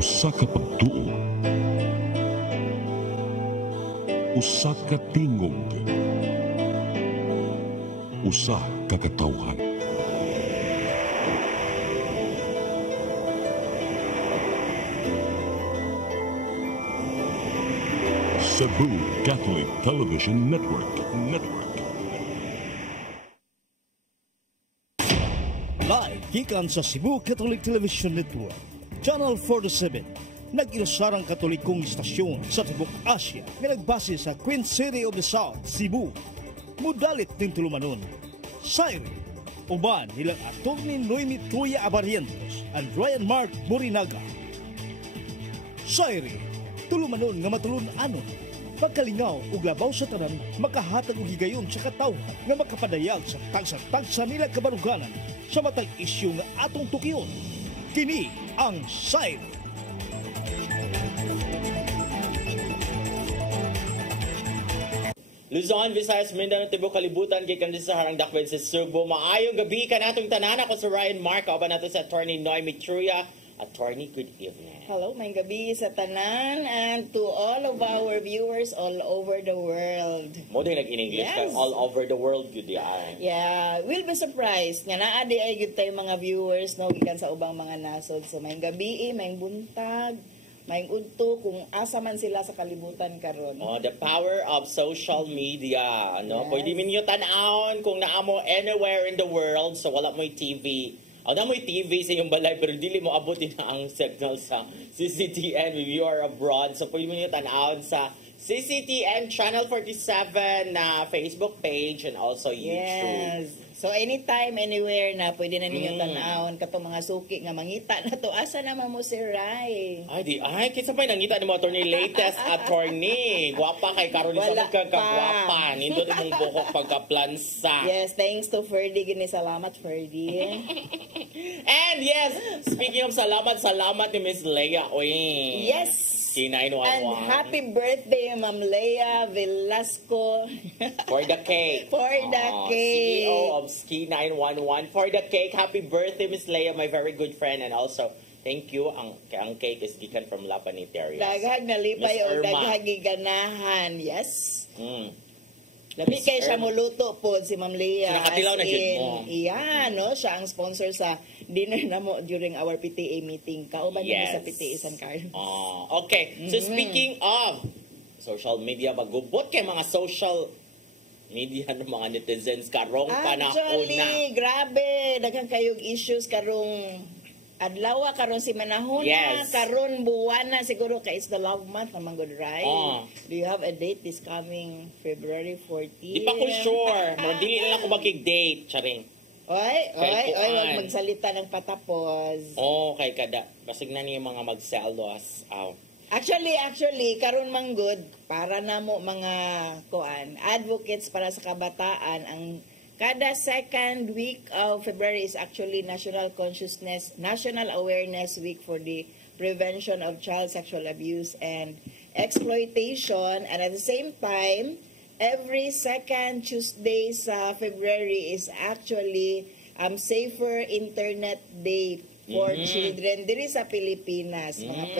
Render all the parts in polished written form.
Usa ka pagtuo, usa ka tingog, usa ka katawhan. Cebu Catholic Television Network. Live gikan sa Cebu Catholic Television Network, Channel 47, nag-ilusarang katolikong istasyon sa Tibok Asia nga nagbase sa Queen City of the South, Cebu. Mudalit ng tulumanon, Sairi, uban nilang Atty. Noemi Tuya Abarientos and Ryan Mark Borinaga. Sairi, tulumanon nga matulun-anon, pagkalingaw ug labaw sa tanan, makahatag og higayon sa katawhan nga makapadayag sa tagsa-tagsa nila kabaruganan sa matag isyu nga atong tukiyon. Kini ang Sairi. Luzon, Visayas, Mindanao, Tibok, Kalibutan, gikan din sa harang dakben sa Cebu. Maayong gabi ka natong tanan. Ako sa Ryan Mark, kauban nato sa Atty. Noemi Truya. Attorney, good evening. Hello, may gabi sa tanan and to all of our viewers all over the world. Mo din nag-in-English ka, Yes. all over the world, good yan. Yeah, we'll be surprised. Nga naadi ay good tayo mga viewers no gikan sa ubang mga nasod. So may gabi, may buntag, may udto kung asa man sila sa kalibutan karon. Oh, the power of social media. No? Yes. Pwede minyo tan-aon kung naamo anywhere in the world, so wala mo'y TV. Ang mo'y TV sa iyong balay, pero dili mo abutin na ang signal sa CCTN if you are abroad. So pwede minyo tan-aon sa CCTN Channel 47 na Facebook page and also YouTube. Yes. So anytime, anywhere na pwede na ninyo tanawon katong mga suki nga mangita na to. Asa naman mo si Rai? Ay, kinsa pa nangita ni mo attorney, latest attorney. Guwapa kay Carolina Wala ka pa. kagwapa. Nindot mong buhok pagkaplansa. Yes, thanks to Ferdy. Gini, salamat Ferdy. And yes, speaking of salamat ni Miss Leia. Uy. Yes. K911. And happy birthday, Ma'am Leia Velasco. For the cake. For the cake. CEO of Ski 911. For the cake. Happy birthday, Miss Leia, my very good friend. And also, thank you. Ang cake is gikan from Lapaniteria. Daghag nalipay Miss o Irma. daghag giganahan. Yes. Labi Miss kay siya Irma. muluto po si Ma'am Leia. So, nakatilaw na yun mo. Iya, no? Siya ang sponsor sa dinner na mo during our PTA meeting. Kauban din Yes. sa PTA San Carlos. Okay. So speaking of social media, magubot kay mga social media ng mga netizens karong panahon Actually, na. grabe. Daghang kayong issues karong adlaw, karon si manahon Yes. karon buwan na siguro kay it's the love month naman good right. Oh. Do you have a date this coming February 14? Di pa ko sure. Mo dili na ako makig-date, charing. Oy, Kuan. wag magsalita ng patapos. Kay kada basig na niya mga magselos out. Actually, karon man good para namo mga kuan, advocates para sa kabataan ang kada second week of February is actually National Awareness Week for the prevention of child sexual abuse and exploitation. And at the same time, every second Tuesday sa February is actually Safer Internet Day for children diri sa Pilipinas. Mga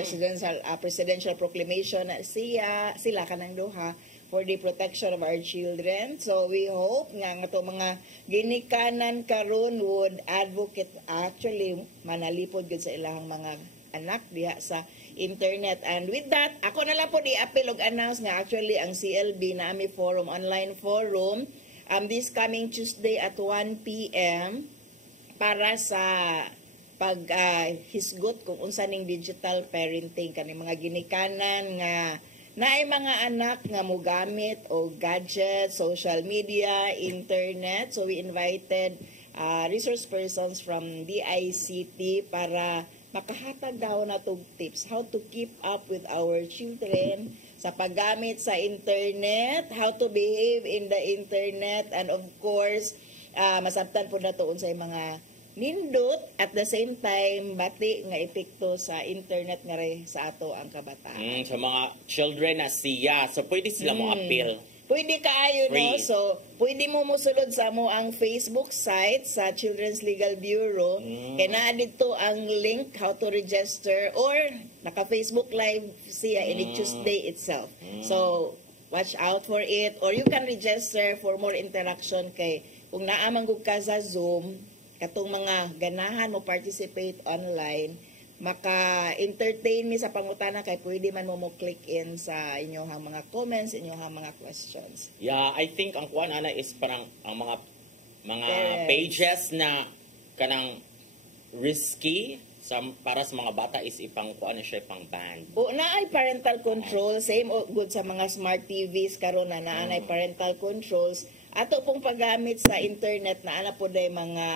presidential proclamation na sila kanang duha for the protection of our children. So we hope nga to mga ginikanan karon would advocate actually manalipod gud sa ilahang mga anak diha sa internet. And with that, ako na lang po i-appeal og announce nga actually ang CLB na ami forum, online forum, this coming Tuesday at 1 p.m. para sa hisgot kung unsa ning digital parenting kaning mga ginikanan nga naay mga anak nga mogamit og gadget, social media, internet. So we invited resource persons from DICT para makahatag daw na tog tips how to keep up with our children sa paggamit sa internet, how to behave in the internet, and of course masabtan po na to unsay mga nindot at the same time bati nga epekto sa internet nga rin sa ato ang kabataan. Sa mga children na siya, so pwede sila mo appeal. Pwede kaayo no, Free. so pwede mo musulod sa mo ang Facebook site sa Children's Legal Bureau. Kaya naa dito ang link how to register or naka-Facebook Live siya in Tuesday itself. So, watch out for it. Or you can register for more interaction kay kung naamang ka sa Zoom, katong mga ganahan mo participate online, maka-entertain mi sa pangutana kay pwede man mo click in sa inyong mga comments, inyong mga questions. Yeah, I think ang kuan ana is parang ang mga Yes. pages na kanang risky para sa mga bata is ipang kuan na siya pang ban. O naay parental control, same good sa mga smart TVs karon na naanay parental controls. Ato pong paggamit sa internet na ana po day mga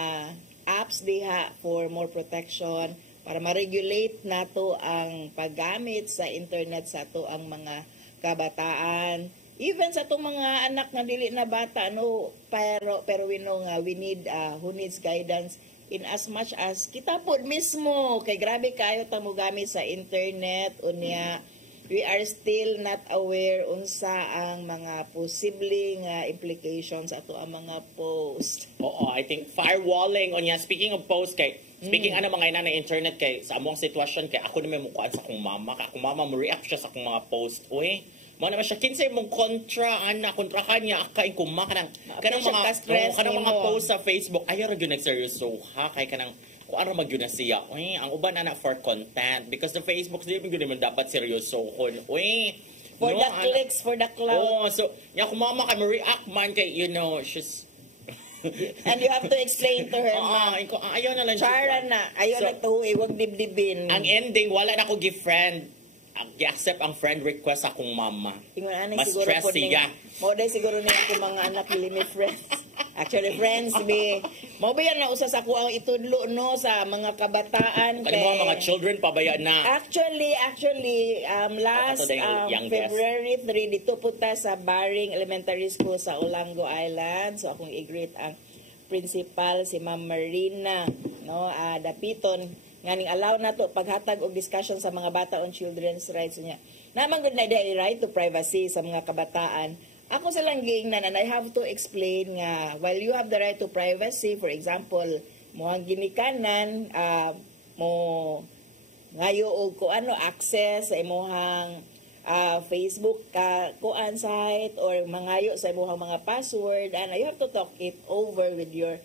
apps diha for more protection para ma-regulate nato ang paggamit sa internet sa ato ang mga kabataan. Even sa itong mga anak na dili na bata, no, pero we know nga we need who needs guidance in as much as kita po mismo kay grabe kayo ta mo gamit sa internet unya we are still not aware unsa ang mga posibleng implications ato ang mga post. Oo, I think firewalling on yan. Speaking of post kay ano mga ina na internet kay sa among sitwasyon kay ako na may mukuan sa akong mama. Akong mama mo react siya sa akong mga post. Uy, mo naman siya kinsay mong kontra kanya kay kuma kanang mga post sa Facebook ayo ra gyud nagseryoso ha kay kanang kung ano magyuna siya. Uy, ang uban ana for content because the Facebook di man dapat seryoso kon. Uy, for the clicks, for the clout. Oh, so ya kung mama ka react man kay she's and you have to explain to her ayaw na lang Chara na, ayaw na to, wag dibdibin. Ang ending, wala na ako gi-friend. Gi-accept ang friend request akong mama. Mas stress siya. Moday siguro niya akong mga anak limi friends. Actually, friends, mo ba yan na usas ako ang itudlo no sa mga kabataan. Kaya mga children pabaya na. Actually, last February 3, dito punta sa Baring Elementary School sa Olango Island. So, akong i-greet ang principal, si Ma'am Marina, no, Dapiton, nganing allow na to paghatag og discussion sa mga bata on children's rights niya. Naman gud na day right to privacy sa mga kabataan. Ako sa lang giingnan and I have to explain nga while you have the right to privacy, for example, mo ang ginikanan mo ngayo og ko access sa imong Facebook kuan site or mangayo sa imong mga password and you have to talk it over with your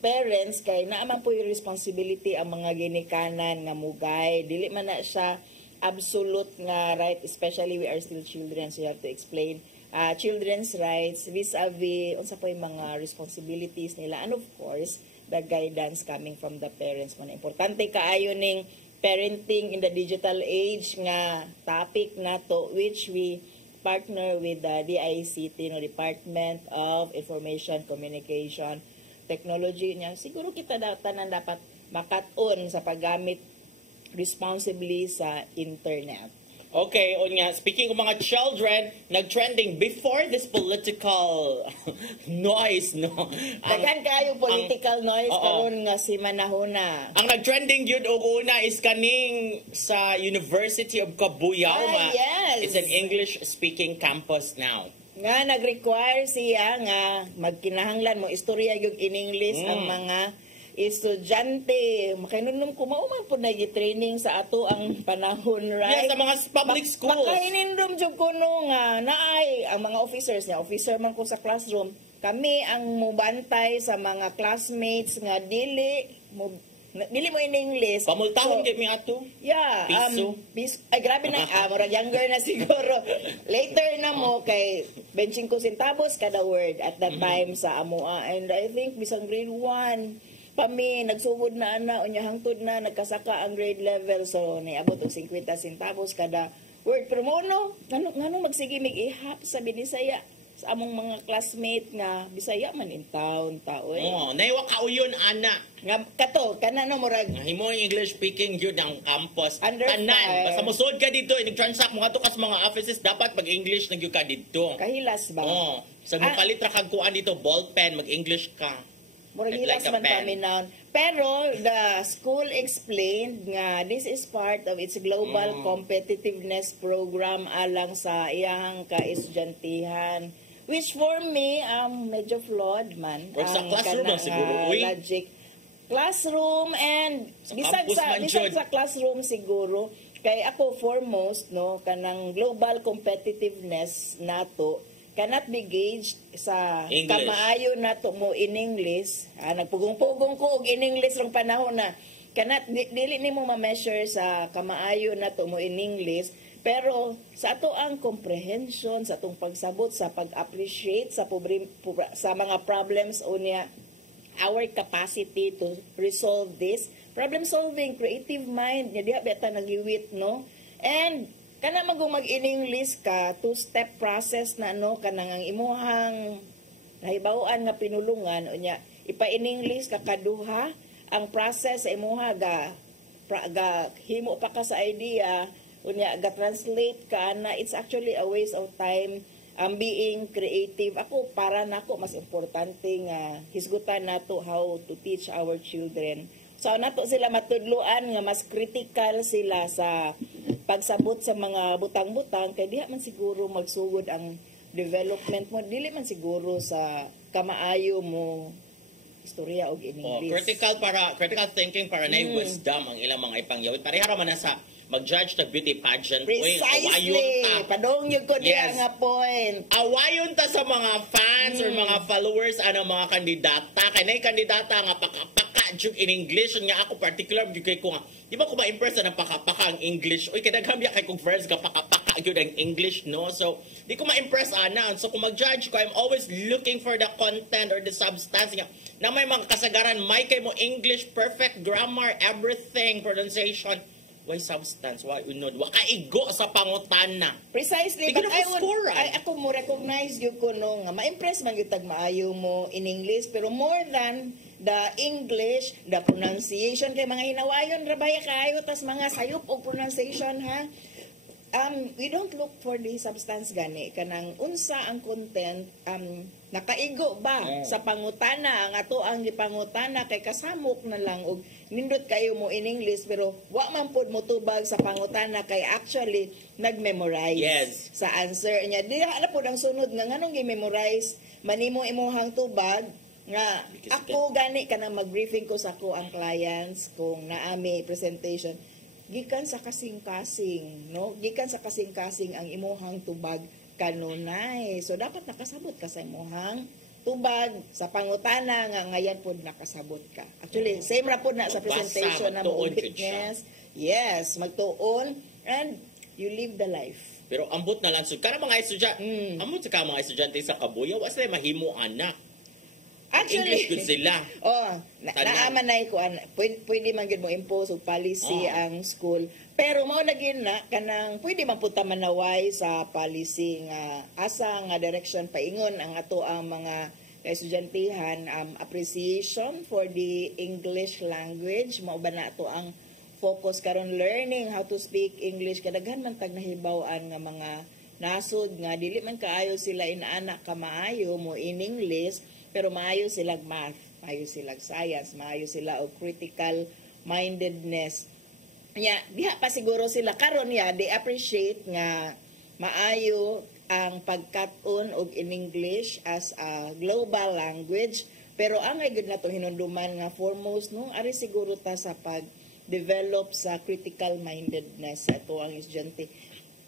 parents kay naaman po yung responsibility ang mga ginikanan nga mugay. Dili man na siya absolute nga right, especially we are still children, so you have to explain children's rights vis-a-vis unsa po yung mga responsibilities nila and of course the guidance coming from the parents man. Importante kaayo ning parenting in the digital age nga topic nato which we partner with the DICT, no, Department of Information Communication Technology niya. Siguro kita tanan dapat makat-on sa paggamit responsibly sa internet. Okay, speaking of mga children, nag-trending before this political noise, no? Daghan kayo political noise karon nga si manahuna. Ang nag-trending yun una is kaning sa University of Cabuyao. Yes. It's an English-speaking campus now. Nga nag-require siya nga magkinahanglan mo istorya yung in English ang mga estudyante. Makinunom ko mauman po nag-training sa ato ang panahon, right? Yes, sa mga public schools. Makahinindom dyan ko nga naay ang mga officers niya. Officer man ko sa classroom. Kami ang mubantay sa mga classmates nga dili mo in English. Pamultahon kay mi ato. Yeah. Piso. Ay, grabe na. Mura younger na siguro. Later na mo kay 25 centavos kada word at that time sa amoa. And I think bisang grade 1 pami nagsugod na unya hangtod na nagkasaka ang grade level so niabot og 50 centavos kada word pero mo no ngano magsige mig ihap sa Binisaya sa among mga classmate nga Bisaya man in town taoy. Naiwa kauyon ana. Nga kato kana no murag himo English speaking yun ang campus. Tanan basta mosud ka dito nag-transact mo ato kas mga offices dapat mag-English nagyud ka dito. Kahilas ba? Sa mukalit ra kag kuan dito ballpen mag-English ka. Muragilas man kami noon. Pero the school explained nga this is part of its global competitiveness program alang sa iyang kaestudyantehhan. Which for me, medyo flawed man. Sa classroom lang siguro. Logic. Classroom and bisag sa classroom siguro. Kay ako foremost no kanang global competitiveness nato cannot be gauged sa English. kamaayo nato mo in English. Nagpugong-pugong ko og in English rong panahon na dili nimo ma-measure sa kamaayo nato mo in English, pero sa ato ang comprehension, sa atong pagsabot, sa pag-appreciate sa sa mga problems unya, our capacity to resolve this, problem solving, creative mind, nya diha beta nagiwit no. And kana mag in-English ka, two-step process na no kanang ang imuhang nahibaw-an nga pinulungan unya ipa in-English ka kaduha ang process sa imuha ga himo pa ka sa idea unya ga translate ka na, it's actually a waste of time being creative. Ako para nako mas importante nga hisgutan nato how to teach our children. So nato sila matudluan nga mas critical sila sa pagsabot sa mga butang-butang kay diha man siguro magsugod ang development mo, dili man siguro sa kamaayo mo istorya og in English. Critical thinking para na wisdom ang ilang mga ipangyawit. Parehara man na sa mag-judge ng beauty pageant. Precisely. Padong yun ko diya nga point. Awayon ta sa mga fans or mga followers ano mga kandidata. Kaya na yung kandidata nga paka in English. Nga ako particular kay ko nga. Di ba ko ma-impress na paka-paka ang English? Uy, kinagamya kay kong first ka paka-paka yun ang English, no? So, di ko ma-impress ana. So, kung mag-judge ko, I'm always looking for the content or the substance nga na may mga kasagaran. May kay mo English, perfect grammar, everything, pronunciation. Why substance? Why unod? Wa kaigo sa pangutana. Precisely. But ako mo recognize yun ko no nga ma-impress man gyud tag maayo mo in English, pero more than the English, the pronunciation kay mga hinawayon rabaya kaayo tas mga sayop og pronunciation ha. We don't look for the substance gani kanang unsa ang content nakaigo ba sa pangutana ang ato ang gipangutana kay kasamok na lang og nindot kayo mo in English pero wa man pod mo tubag sa pangutana kay actually nag-memorize sa answer niya. Diha na pod ang sunod nga nganong gi-memorize manimo imuhang tubag nga ako gani kanang mag-briefing ko sa ko ang clients kung naami presentation gikan sa kasing-kasing no, gikan sa kasing-kasing ang imuhang tubag kanunay. So dapat nakasabot ka sa imuhang tubag sa pangutana nga ngayon pod nakasabot ka. Actually same ra pod na sa presentation na mo. Yes, magtuon and you live the life. Pero ambot na lang so kana mga estudyante, ambot sa mga estudyante sa Kabuyaw wa sila mahimo ana. Actually, English good sila. Naaman na ko pwede man gyud mo impose og policy ang school. Pero mao lagi na kanang pwede man punta manaway sa policy nga asa nga direction paingon ang ato ang mga estudyantehon appreciation for the English language mao ba na ato ang focus karon learning how to speak English kadaghan man tag nahibaw-an nga mga nasod nga dili man kaayo sila inaana ka maayo mo in English pero maayo sila math, maayo sila science, maayo sila og critical mindedness. Diha pa siguro sila karon they appreciate nga maayo ang pagkat-on og in English as a global language, pero ang ay gud nato hinunduman nga foremost no ari siguro ta sa pag-develop sa critical mindedness sa ato ang estudyante.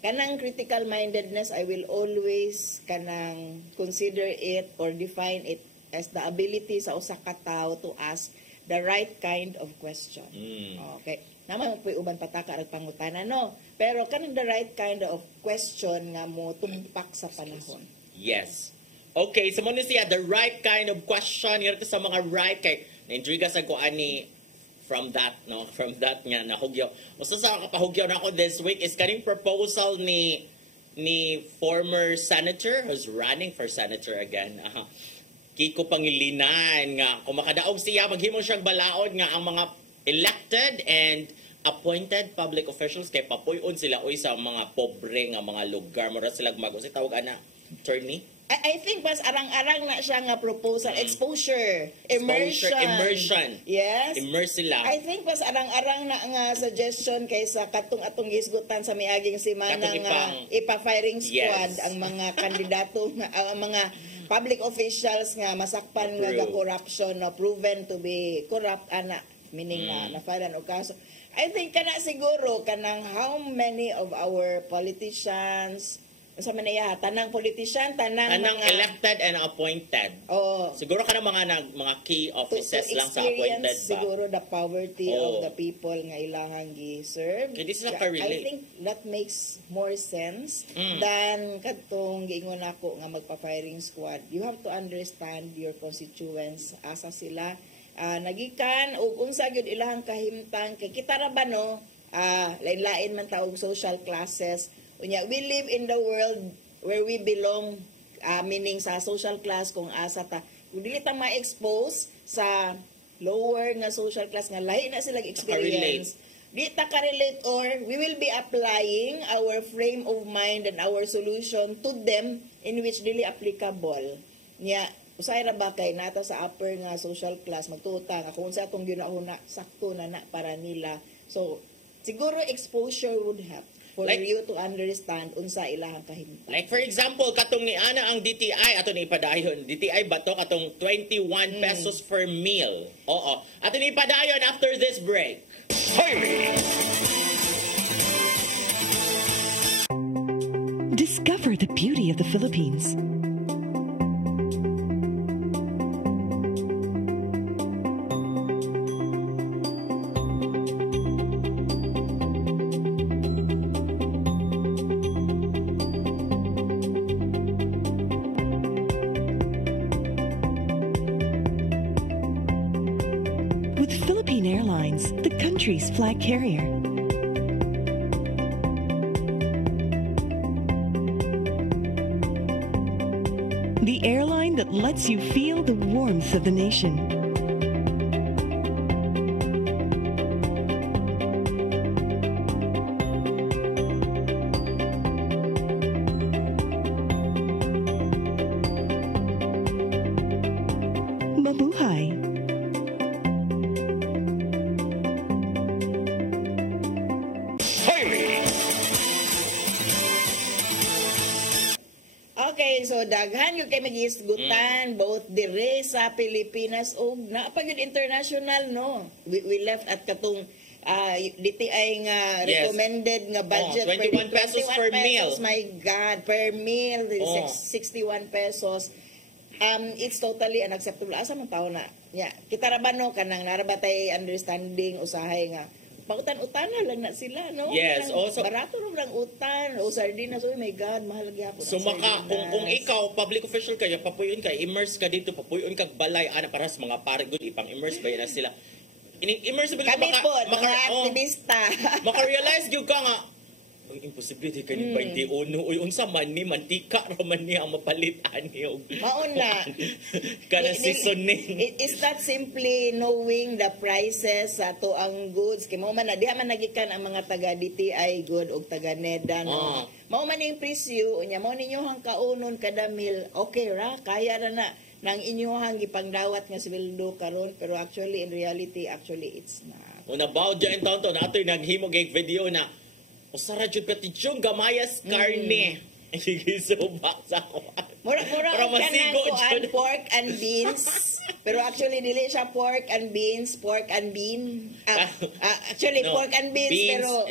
Kanang critical mindedness, I will always kanang consider it or define it as the ability sa usa ka tawo to ask the right kind of question. Okay. Naman po uban pataka at pangutana no. Pero kanang the right kind of question nga mo tumpak sa panahon. Yes. Okay, so mo ni siya the right kind of question ngirto sa mga right kay na-intriga sa ko ani from that nga nahugyaw. Usa sa kapahugyaw na ako this week is kaning proposal ni former senator who's running for senator again. Kiko Pangilinan nga kung makadaog siya maghimo siyang balaod nga ang mga elected and appointed public officials kay papuyon sila oy sa mga pobre nga mga lugar mura sila mag-usay tawag ana attorney. I think mas arang-arang na siya nga proposal exposure immersion. Yes. Immerse sila. I think mas arang-arang na nga suggestion kaysa katong atong gisgutan sa miaging semana nga ipa-firing squad ang mga kandidato ang mga public officials nga masakpan nga corruption na proven to be corrupt ana meaning na filean og kaso. I think kana siguro kanang how many of our politicians sa manaya tanang politician tanang mga elected and appointed. oh, Siguro ka mga key offices to lang sa appointed experience ba? siguro the poverty of the people nga ilahang gi-serve. Kaya di sila I ka-relate. think that makes more sense than katong giingon ako nga magpa-firing squad. You have to understand your constituents asa sila nagikan o unsa gyud ilahang kahimtang kay kita ra ba no lain-lain man taog social classes. Unya, we live in the world where we belong, meaning sa social class kung asa ta. Kung dili ta ma-expose sa lower nga social class nga lahi na silang experience, di ta ka-relate or we will be applying our frame of mind and our solution to them in which dili applicable. Nya, usay ra ba kay nata sa upper nga social class magtuta nga kung sa atong ginahuna sakto na para nila. So, siguro exposure would help for you to understand unsa ilahang kahimtang. Like for example, katong ni ana ang DTI ato ni ipadayon. DTI ba to katong 21 pesos per meal. Oo. Ato ni ipadayon after this break. Discover the beauty of the Philippines. With Philippine Airlines, the country's flag carrier. The airline that lets you feel the warmth of the nation. Mabuhay. Okay, so daghan yung kay mag-isgutan both dire sa Pilipinas o napagod international no. We left at katong DTI nga recommended nga budget 21 pesos per meal. My God, per meal 61 pesos. It's totally unacceptable. Asa man tao na? Yeah, kita ra ba no kanang narabatay understanding usahay nga pautan-utana lang na sila, no? Yes, also barato lang utan o sardinas. Oh my God, mahal gyapon. So kung ikaw public official kayo, papuyon ka, immerse ka dito, papuyon kag balay ana para sa mga parigod ipang-immerse ba na sila. Immerse ba kami po, mga aktivista. Maka-realize gyud ka nga ang imposible di kani 21 uy unsa man ni mantika ra man ni ang mapalitan niyo. Maon na. Kana seasoning. It's not simply knowing the prices sa to ang goods kay mao man na diha man nagikan ang mga taga DTI good og taga NEDA no. Mao man ning presyo unya mao ninyo hang kaunon kada meal okay ra kaya ra na nang inyohang gipangdawat nga sweldo karon pero actually in reality it's not. Una baw dyan taon to na ato'y naghimo kay video na usara jud ka tidyong gamayas karne. Igisubak sa ko. Mura masigo kanang pork and beans. Pero actually dili siya pork and beans, pork and bean. Actually no, pork and beans pero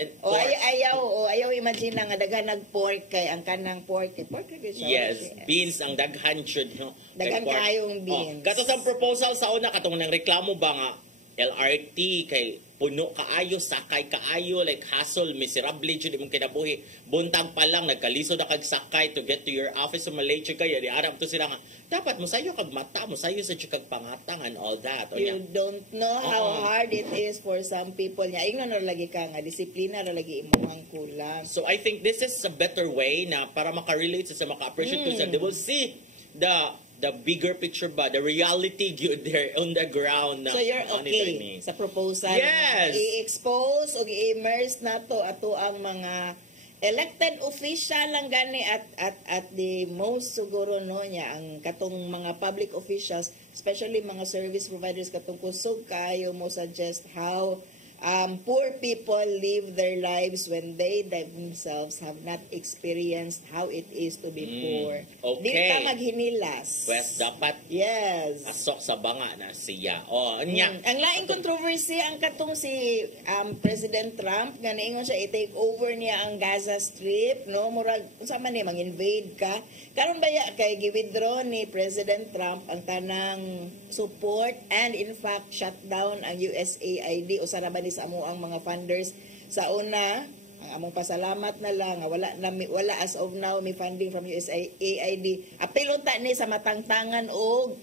ayaw imagine nga daghan nag-pork kay ang kanang pork siya. Yes, beans ang daghan jud no. Daghan kayong beans. Kato sa proposal sa una katong nang reklamo ba nga LRT kay puno kaayo, sakay kaayo, like hassle, miserable jud imong kinabuhi. Buntag pa lang nagkaliso na kag sakay to get to your office sa Malaysia kaya di arab to sila nga dapat mosayo kag mata, mosayo sa kag pangatang and all that. You don't know how hard it is for some people. Nya ingnon ra lagi ka nga disiplina ra lagi imong kulang. So I think this is a better way na para maka-relate sa maka-appreciate ko sa they will see the bigger picture ba, the reality there on the ground. So you're okay sa proposal? Yes! I-expose o i-immerse na to ato ang mga elected official lang gani at the most siguro no niya ang katong mga public officials, especially mga service providers katong kusog kayo mo suggest how poor people live their lives when they themselves have not experienced how it is to be poor. Di Okay. ka maghinilas. Pues dapat Yes. asok sa banga na siya. O, nya. Ang laing controversy ang katong si President Trump nga niingon siya i-take over niya ang Gaza Strip, no? Murag unsa man ni mang-invade ka. Karon baya kay gi-withdraw ni President Trump ang tanang support and in fact shut down ang USAID usa na ba ni sa amo ang mga funders sa una. Ang among pasalamat na lang nga wala as of now may funding from USAID. Apilon ta ni sa matangtangan og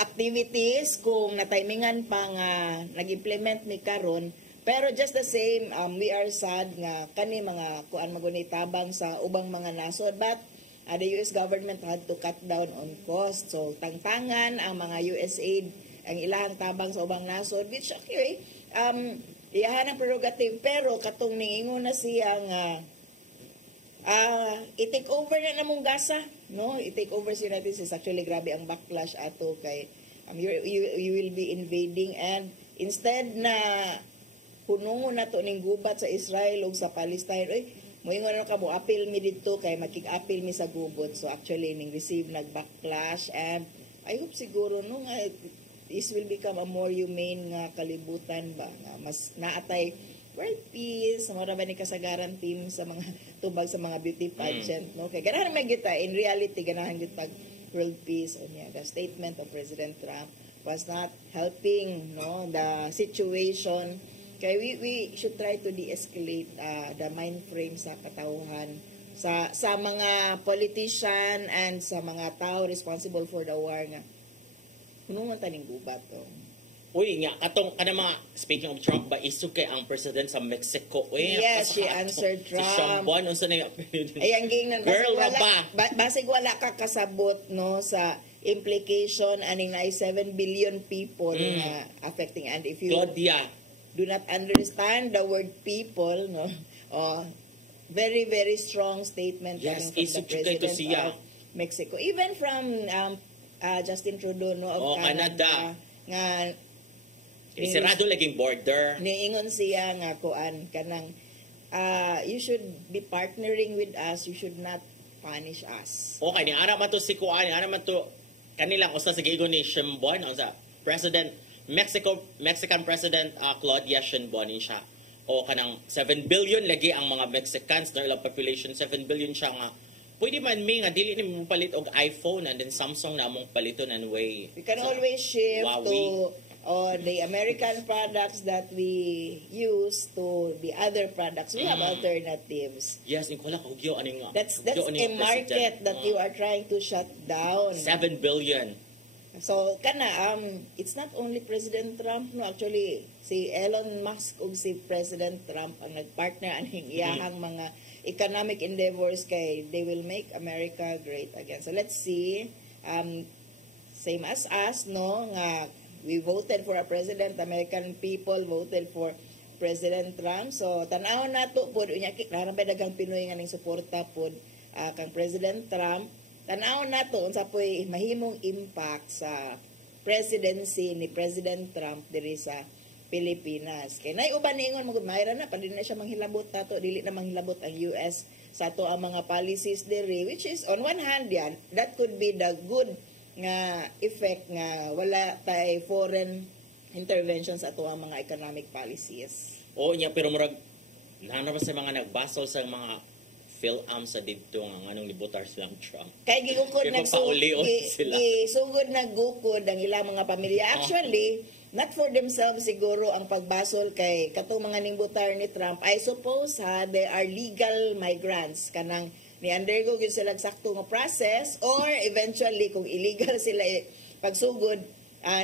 activities kung natimingan pa nga nag-implement ni karon. Pero just the same, we are sad nga kani mga kuan magunit tabang sa ubang mga nasod, but the US government had to cut down on cost. So tangtangan ang mga USAID ang ilahang tabang sa ubang nasod, which okay, iyahan ang prerogative, pero katong niingon na siya nga i-take over na namong Gaza, no? I-take over siya natin. Is actually grabe ang backlash ato kay you will be invading, and instead na punungon na to ning gubat sa Israel ug sa Palestine, moingon na ka mo appeal mi dito kay makig-appeal mi sa gubot. So actually ning receive nag-backlash, and I hope siguro no nga this will become a more humane nga kalibutan ba nga mas naatay world peace, mara ba ni kasagaran team sa mga tubag sa mga beauty pageant, no? Kay ganahan man gyud ta in reality, ganahan gyud tag world peace. And yeah, the statement of President Trump was not helping, no, the situation. Kay we should try to de-escalate the mind frame sa katawhan sa mga politician and sa mga tao responsible for the war nga punungan taning gubat to. Uy, nga, katong, mga, speaking of Trump ba, isug kay ang president sa Mexico. Uy, Yes, she answered Trump. Si Shambon, unsa na yung Ay, ang gingnan, Girl, basig wala ka kasabot, no, sa implication aning na 7 billion people na affecting. And if you Claudia. do not understand the word people, no, very, very strong statement Yes, coming from the isug kay to president siya. of Mexico. Even from Justin Trudeau, no, of Canada. Nga, Sirado laging border. niingon siya nga kuan kanang you should be partnering with us, you should not punish us. Okay, ni ara man to si Kuan, ara man to kanilang usa sa gigon ni Sheinbaum, sa President Mexican President Claudia Sheinbaum siya. O kanang 7 billion lagi ang mga Mexicans, na ilang population 7 billion siya nga. Pwede man may nga dili ni mo palit og iPhone and then Samsung na mong paliton and way. We can always shift Huawei. to the American products that we use to the other products. We have alternatives. Yes, in kula kogyo aning That's a market that you are trying to shut down. 7 billion. So kana it's not only President Trump, no, actually si Elon Musk ug si President Trump ang nagpartner aning iyahang mga economic endeavors kay they will make America great again. So let's see, same as us, no, nga we voted for a president, American people voted for President Trump. So tan-aw nato pod unya narabay daghang Pinoy nga ning suporta pod kang President Trump. Tan-aw nato unsa poy mahimong impact sa presidency ni President Trump diri sa Pilipinas. Kay nay uban niingon magud mayra na pa din na siya manghilabot tato, dili na manghilabot ang US sa ato ang mga policies diri, which is on one hand yan, that could be the good nga effect nga wala tay foreign interventions ato ang mga economic policies. O nya pero murag nana ba sa mga nagbasol sa mga PhilAm sa didto nga nganong libutar silang Trump. Kay gigukod Kaya papaulion sila. sugod naggukod ang ilang mga pamilya. Actually, not for themselves siguro ang pagbasol kay katong mga ningbutar ni Trump. I suppose they are legal migrants kanang ni-undergo gyud sila sakto nga process, or eventually kung illegal sila pagsugod,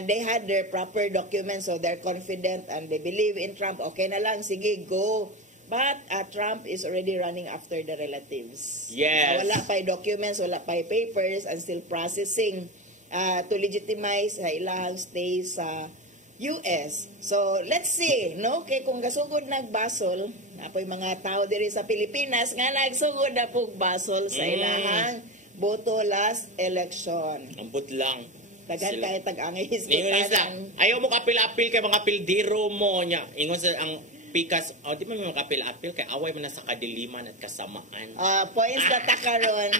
they had their proper documents, so they're confident and they believe in Trump. Okay na lang, sige, go. But Trump is already running after the relatives. Yes. Wala pa documents, wala pa papers, and still processing to legitimize sa ilang stay sa US. So, let's see, no? Kay kung gasugod nagbasol, napoy mga tao diri sa Pilipinas nga nagsugod na pug basol sa ilahang boto last election. Ambot lang. Daghan Sila. kay tag-angay Ingon nila, hisgotanan. ayaw mo kapil-apil kay mga pildiro mo nya. Ingon sa ang pikas, di man mo kapil-apil kay away man na sa kadiliman at kasamaan. Points na ta karon.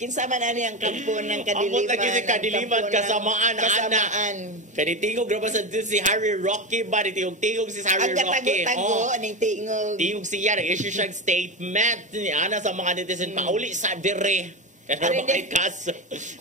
Kinsa man ani ang kampo ng Ambot kadiliman. lagi si kadiliman, ang kampo ng kasamaan, kasamaan. Kani tingog ra ba sa si Harry Rocky ba ni tingog si Harry Ang Rocky. katago-tago aning tingog. Tingog siya nag-issue siya statement ni ana sa mga netizen pauli sa dire. Kaya Ari, ba kay kaso?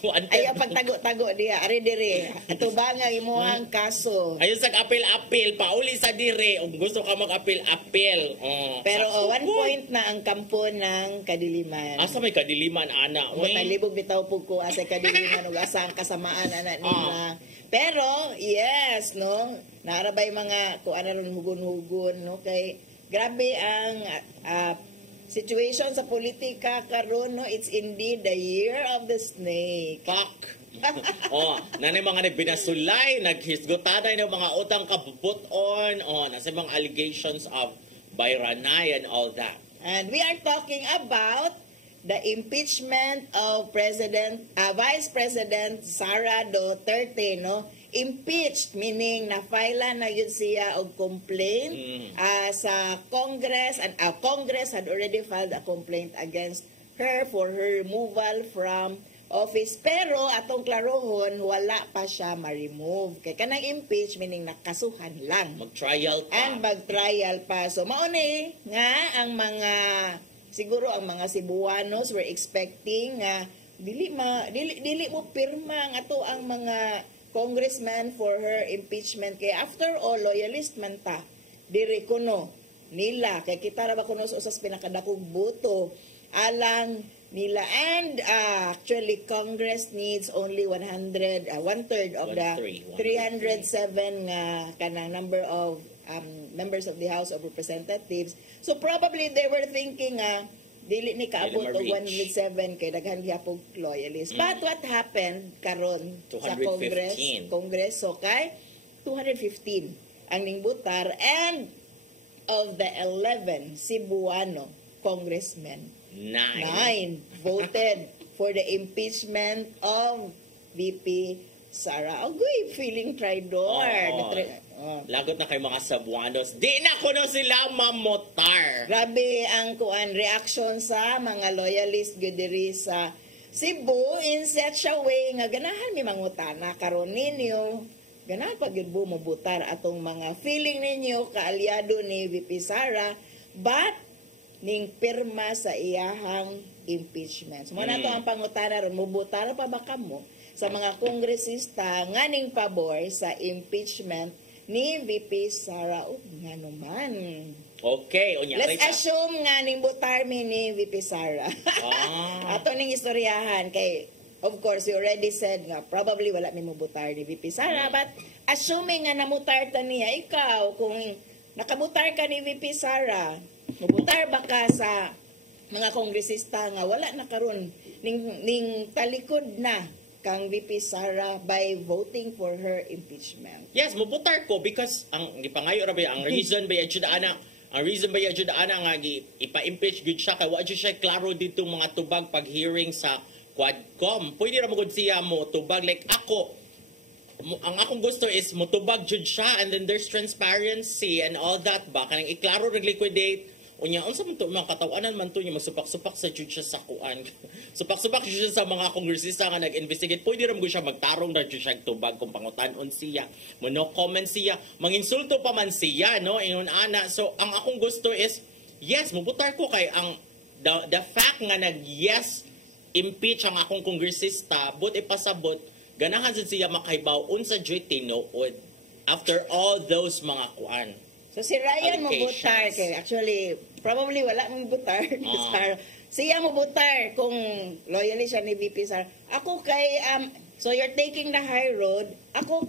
Ayaw pagtago-tago diya. Ari dire. Ato ba nga imuhang kaso. Ayun sa apil-apil, pauli sa dire. Kung gusto ka mag-apil-apil. Pero 1 point na ang kampo ng kadiliman. Asa may kadiliman, ana? Talibog bitaw po ko asa kadiliman ug asa ang kasamaan ana nila. Pero yes, no. Narabay mga kuan na ron hugon-hugon, no, kay grabe ang situation sa politika karon, no. It's indeed the year of the snake. Fuck. Nanay mga binasulay, naghisgotaday ng mga utang kabubuton, nasa mga allegations of bayranay and all that. And we are talking about the impeachment of Vice President Sara Duterte, no? Impeached, meaning na-file na yun siya og complaint sa Congress, and Congress had already filed a complaint against her for her removal from office. Pero atong klarohon, wala pa siya ma-remove. Kaya kanang impeach, meaning nakasuhan lang. Mag-trial pa. And mag-trial pa. So, mauni nga ang mga, siguro ang mga Cebuanos were expecting nga dili mo pirma ang ato ang mga congressman for her impeachment. Kaya after all, loyalist man ta. Diri kuno nila. Kaya kita ra ba kuno sa usas pinakadakog boto alang nila. And actually, Congress needs only 100, one-third of the 307 kanang number of members of the House of Representatives. So probably they were thinking dili ni kaabot og 107 kay daghan gyapon loyalists. But what happened karon sa Congress? So kay 215 ang ningbutar, and of the 11 Cebuano congressmen, 9 voted for the impeachment of VP Sara. Agoy, feeling traidor. Lagot na kay mga Cebuanos. Di na kuno sila mamotar. Grabe ang reaction sa mga loyalist gudiri sa Cebu in such a way nga ganahan mi mangutana karon ninyo. Ganahan pag yun mo butar atong mga feeling ninyo kaalyado ni VP Sara, but ning pirma sa iyahang impeachment. So, muna to ang pangutana ron, mubutar pa ba kamo sa mga kongresista nga ning pabor sa impeachment ni VP Sara? Nga naman. Okay. Let's assume nga ning butar mi ni VP Sara. Ato ning istoryahan kay, of course, you already said nga probably wala mi mubutar ni VP Sara, but assuming nga namutar ta niya, ikaw, kung nakabutar ka ni VP Sara, mubutar ba ka sa mga kongresista nga wala na karon ning talikod na kang VP Sara by voting for her impeachment? Yes, mubutar ko because ang gipangayo ra ba ang reason ba yun nga ipa-impeach gid siya kay wa siya klaro dito mga tubag pag hearing sa Quadcom. Pwede ra mo gud siya mo tubag like ako. Ang akong gusto is motubag jud siya, and then there's transparency and all that ba kanang iklaro nag-liquidate unya unsa man to mga katawanan man to niya masupak-supak sa jud siya sa kuan. Supak-supak siya sa mga kongresista nga nag-investigate. Pwede ra mo siya magtarong ra jud siya tubag kung pangutan-on siya. No comment siya, manginsulto pa man siya, no, ingon ana. So ang akong gusto is yes, mubutar ko kay ang the fact nga nag-yes impeach ang akong kongresista, but ipasabot ganahan sad siya makahibaw unsa joy tinuod after all those mga kuan. So si Ryan mabutar kay actually probably wala mong butar ni Sara. Siya mabutar kung loyally siya ni VP Sara. Ako kay so you're taking the high road. Ako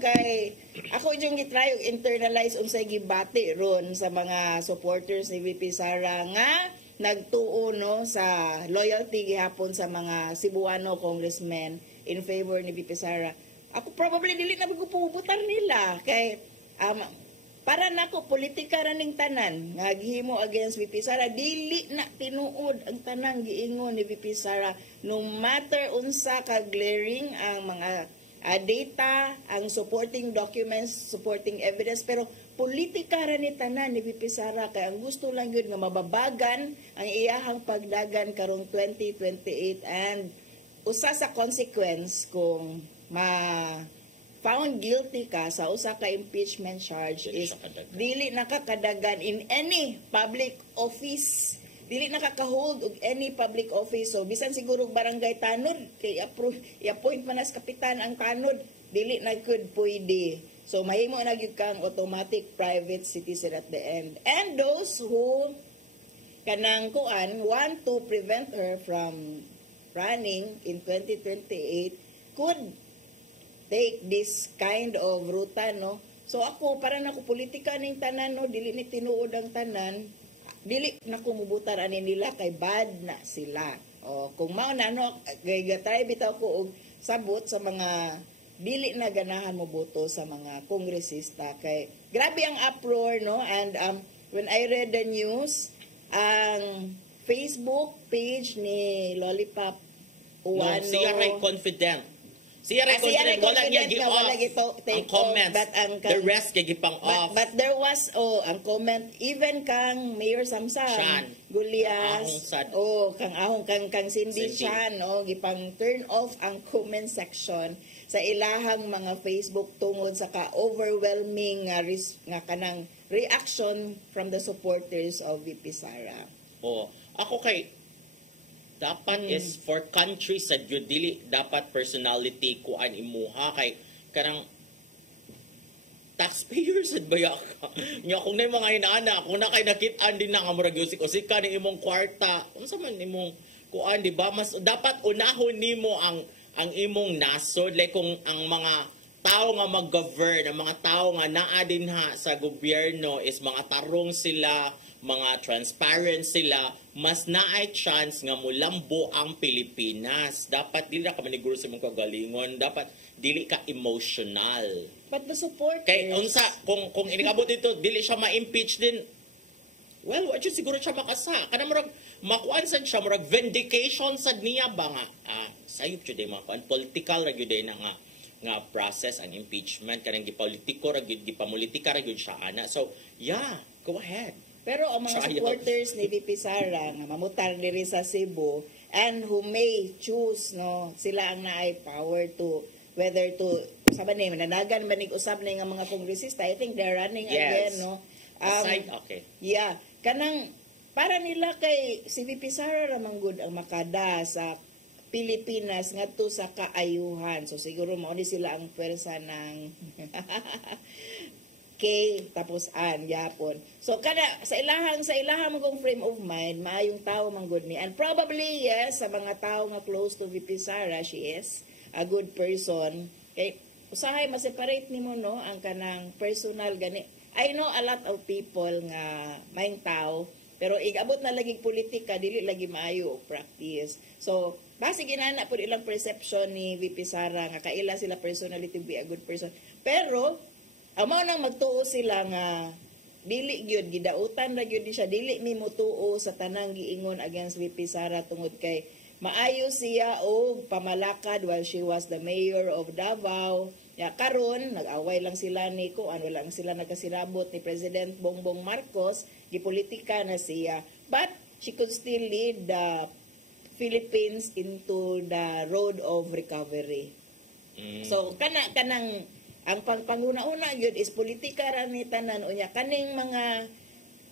yung gitry og internalize unsay gibati ron sa mga supporters ni VP Sara nga nagtuo no sa loyalty gihapon sa mga Cebuano congressmen in favor ni VP Sara. Ako probably dili na magpubutar nila kay para nako politika ra ning tanan nga gihimo against VP Sara, dili na tinuod ang tanang giingon ni VP Sara, no matter unsa ka glaring ang mga data, ang supporting documents, supporting evidence, pero politika ra ni tanan ni VP Sara kay ang gusto lang yun nga mababagan ang iyahang pagdagan karong 2028 and usa sa consequence kung found guilty ka sa usa ka impeachment charge is dili nakakadagan in any public office, dili nakaka-hold og any public office. So bisan siguro barangay tanod kay i-appoint man as kapitan ang tanod, dili na gud pwede. So mahimo na gyud kang automatic private citizen at the end. And those who kanang kuan want to prevent her from running in 2028 could take this kind of ruta, no? So ako, para na ko politika ning tanan, no? Dili ni tinuod ang tanan, dili na ko mubutar ani nila kay bad na sila. O, kung mao na, no, gatry bitaw ko og sabot sa mga dili na ganahan mo boto sa mga kongresista. Kay, grabe ang uproar, no? And when I read the news, ang Facebook page ni Lollipop Uwano, siya ray confident. Siya ray confident, wala niya gi-off ang comments. The rest kay gipang off. But there was, ang comment, even kang Mayor Samsam, Shan, Gulyas, kang Cindy Shan, gipang turn off ang comment section sa ilahang mga Facebook tungod sa ka-overwhelming nga kanang reaction from the supporters of VP Sara. Ako kay dapat is for country sa dili dapat personality ko an imuha kay kanang taxpayers sad baya ka nya kung nay mga inaana kung na kay nakit-an din na nga murag usik ka ni imong kwarta unsa man imong kuan di ba mas dapat unahon nimo ang imong nasod like kung ang mga tao nga mag-govern ang mga tao nga naa dinha sa gobyerno is mga tarong sila, mga transparent sila, mas naay chance nga mulambo ang Pilipinas. Dapat dili ra ka maniguro sa imong kagalingon, dapat dili ka emotional. But the supporters, kay unsa kung inigabot dito dili siya ma-impeach din. Well, wa jud siguro siya makasa. Kana murag makuan sad siya murag vindication sad niya ba nga sayop jud mga kuan political ra gyud nga process ang impeachment kanang gipolitiko ra gyud gipamulitika ra gyud siya ana. So, yeah, go ahead. Pero ang mga supporters ni VP Sara nga mamutar diri sa Cebu and who may choose, no, sila ang naay power to whether to saban ni nanagan manig usab na nga mga kongresista. I think they're running again, no. Okay. Yeah, kanang para nila kay si VP Sara ra man gud ang makada sa Pilipinas ngadto sa kaayuhan. So siguro mao ni sila ang pwersa ng K tapos an yapon. So kada sa ilahang magong frame of mind maayong tao man gud ni. And probably yes sa mga tao nga close to VP Sara, she is a good person. Kay usahay ma-separate nimo, no, ang kanang personal gani. I know a lot of people nga maayong tao pero igabot na lagi politika dili lagi maayo og practice. So base ginana po ilang perception ni VP Sara nga kaila sila personally to be a good person. Pero amo nang magtuo sila nga dili gyud gidautan ra gyud siya, dili mi mutuo sa tanang giingon against VP Sara tungod kay maayo siya og pamalakad while she was the mayor of Davao. Ya karon nag-away lang sila ni wala lang sila nagkasirabot ni President Bongbong Marcos, gipolitika na siya. But she could still lead the Philippines into the road of recovery. So kanang ang panguna-una yun is politika ra ni tanan unya kaning mga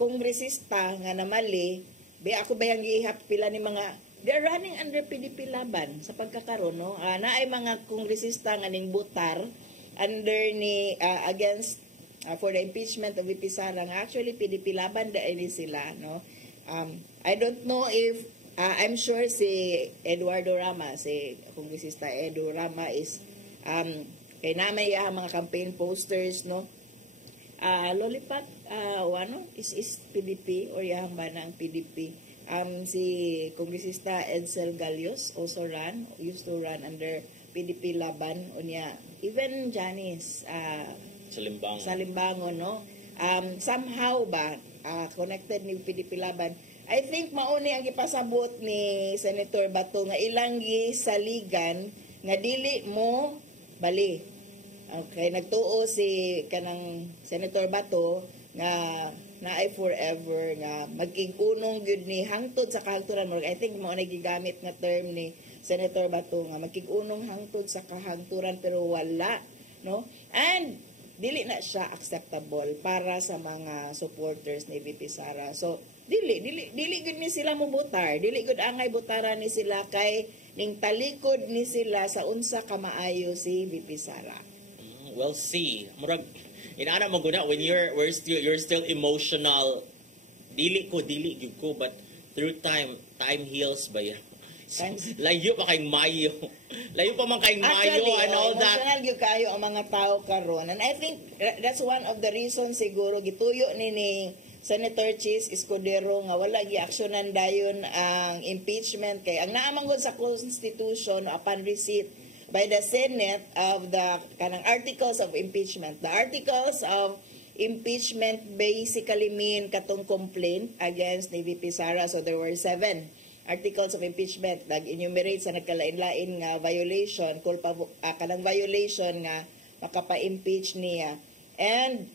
kongresista nga namali ako bayang gihap pila ni mga they're running under PDP laban sa pagkakaroon, no. Naay mga kongresista nga ning butar under ni against for the impeachment of VP Sara nga actually PDP laban dai sila, no. I don't know if I'm sure si Eduardo Rama, si kongresista Edu Rama is kay namay mga campaign posters, no. Lollipop is PDP or yang ba ng PDP. Si kongresista Edsel Galios also used to run under PDP laban unya. Even Janice Salimbangon, no. Somehow ba connected ni PDP laban. I think mauni ang ipasabot ni Senator Bato nga ilang gisaligan nga dili mo bali. Okay, nagtuo si kanang Senator Bato nga naay forever nga magkigunong gyud ni hangtod sa kahangturan mo. I think mo na gigamit nga term ni Senator Bato nga magkigunong hangtod sa kahangturan pero wala, no? And dili na siya acceptable para sa mga supporters ni VP Sara. So dili gud ni sila mo botar, dili gud angay botaran ni sila kay ning talikod ni sila sa unsa ka maayo si VP Sara. We'll see. Murag inaana mo guna when you're still emotional. Dili gyud ko, but through time heals ba yan? Layo pa kayong Mayo. Layo pa man kayong Mayo and all that. Emotional gyud kayo ang mga tao karon. And I think that's one of the reasons siguro gituyo ni Senator Chis Escudero nga wala gi-aksyonan dayon ang impeachment kay ang naamanggod sa Constitution upon receipt by the Senate of the kanang articles of impeachment. The articles of impeachment basically mean katong complaint against ni VP Sara. So there were 7 articles of impeachment. Nag-enumerate sa nagkalain-lain nga violation, kanang violation nga makapa-impeach niya. And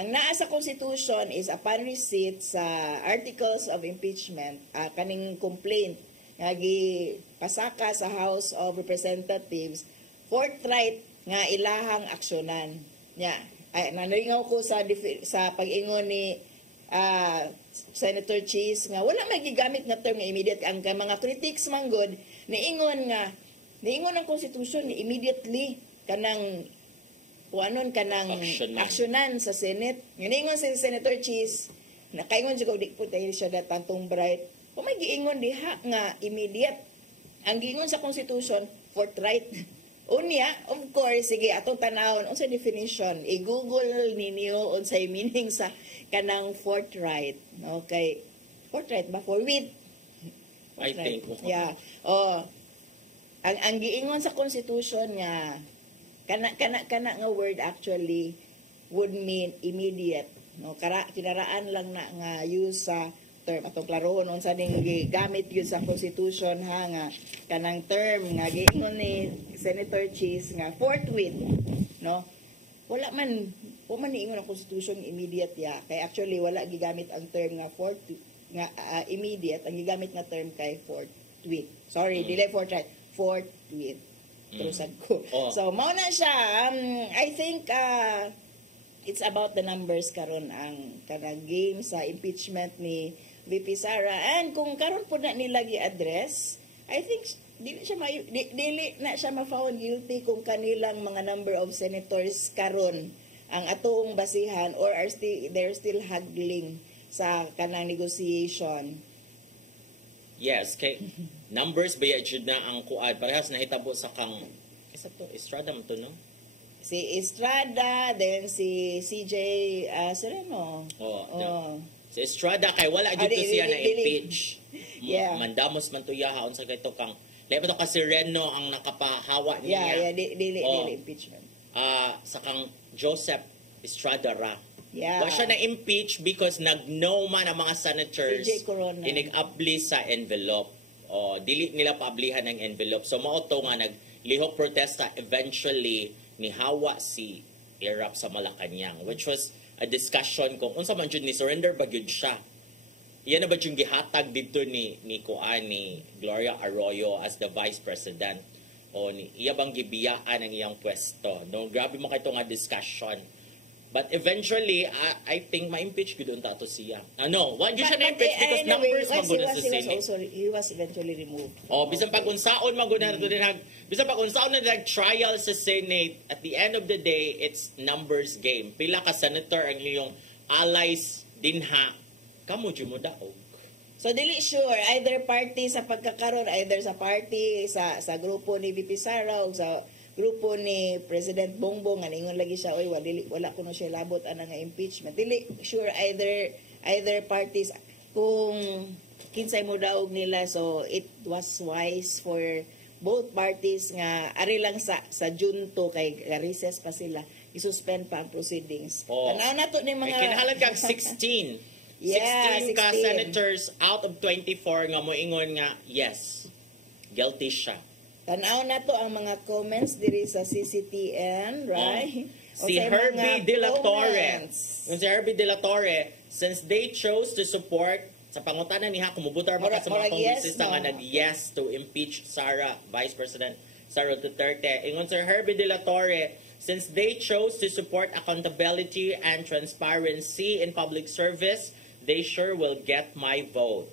ang naa sa Constitution is upon receipt sa articles of impeachment, kaning complaint nga pasaka sa House of Representatives, forthright nga ilahang aksyonan. Nya, naningaw ko sa pag-ingon ni Senator Chis nga wala magigamit nga term nga immediate. Ang mga critics man good niingon ang Constitution ni immediately kanang kanang aksyonan sa Senate. Niingon si Senator Chis na kaingon siya di po tayo siya datantong bright. Kung may giingon diha nga immediate, ang giingon sa Constitution, forthright. Unya, of course, sige, atong tanawon, unsa definition, i-google ninyo unsay meaning sa kanang forthright. Okay. Forthright ba? Forthright. I think. Yeah. Ang giingon sa Constitution nga, kana nga word actually would mean immediate. No? Kinaraan lang na nga use sa term atong klarohon unsa ning gigamit yun sa Constitution ha nga kanang term nga giingon ni Senator Chis nga forthwith, no, wala man niingon ang Constitution immediate ya kay actually wala gigamit ang term nga immediate. Ang gigamit na term kay forthwith, dili forthright, forthwith. Trusad ko. So mao na siya. I think it's about the numbers karon ang kanang game sa impeachment ni VP Sara. And kung karon po na nila gi-address, I think dili na siya ma-found guilty kung kanilang mga number of senators karon ang atoong basihan or they're still haggling sa kanang negotiation. Yes, kay numbers ba jud na ang kuad parehas nahitabo sa kang isa to Estrada mo to, no? Si Estrada, then si CJ Sereno. No. Si Estrada kay wala dito siya na impeach. Yeah. Mandamos man to yaha unsa kay to kang labi to ka Sereno ang nakapahawa niya. Dili impeachment. Sa kang Joseph Estrada ra. Yeah. Wa siya na impeach because nag-no man ang mga senators inig-abli sa envelope. Dili nila paablihan ng envelope. So mao to nga naglihok protesta eventually ni hawa si Erap sa Malacañang, which was a discussion kung unsa man jud ni surrender ba gyud siya. Iyan na ba yung gihatag dito ni Gloria Arroyo as the vice president o iya bang gibiyaan ang iyang pwesto, no? Grabe mo kay nga discussion. But eventually, I think ma-impeach ko doon tato siya. No, why siya na-impeach because numbers magunan sa Senate. He was eventually removed. Bisan pag-unsaon magunan bisan pag-unsaon na nag-trial sa Senate, at the end of the day, it's numbers game. Pila ka senator ang iyong allies dinha, kamo dyan mo daog. So, dili sure, either party sa pagkakaroon, either sa party, sa grupo ni VP Sara, o sa grupo ni President Bongbong, nga ningon lagi siya, wala ko na siya labot ang nga impeachment. Dili sure either parties kung kinsay mo daog nila. So it was wise for both parties nga ari lang sa Junto kay recess pa sila, isuspend pa ang proceedings. Tanaw na to ni mga kinahanglan kang 16. 16 ka senators out of 24 nga moingon nga yes, guilty siya. Tanaw na to ang mga comments diri sa CCTN, right? O Si sa Herbie mga De La Torre. comments. Yung si Herbie De La Torre, since they chose to support sa pangutanan niya, kumubutar ba ka sa mga Murag kongresista yes, no? nga nag-yes to impeach Sara, Vice President Sara Duterte. Ingon si Herbie De La Torre, since they chose to support accountability and transparency in public service, they sure will get my vote.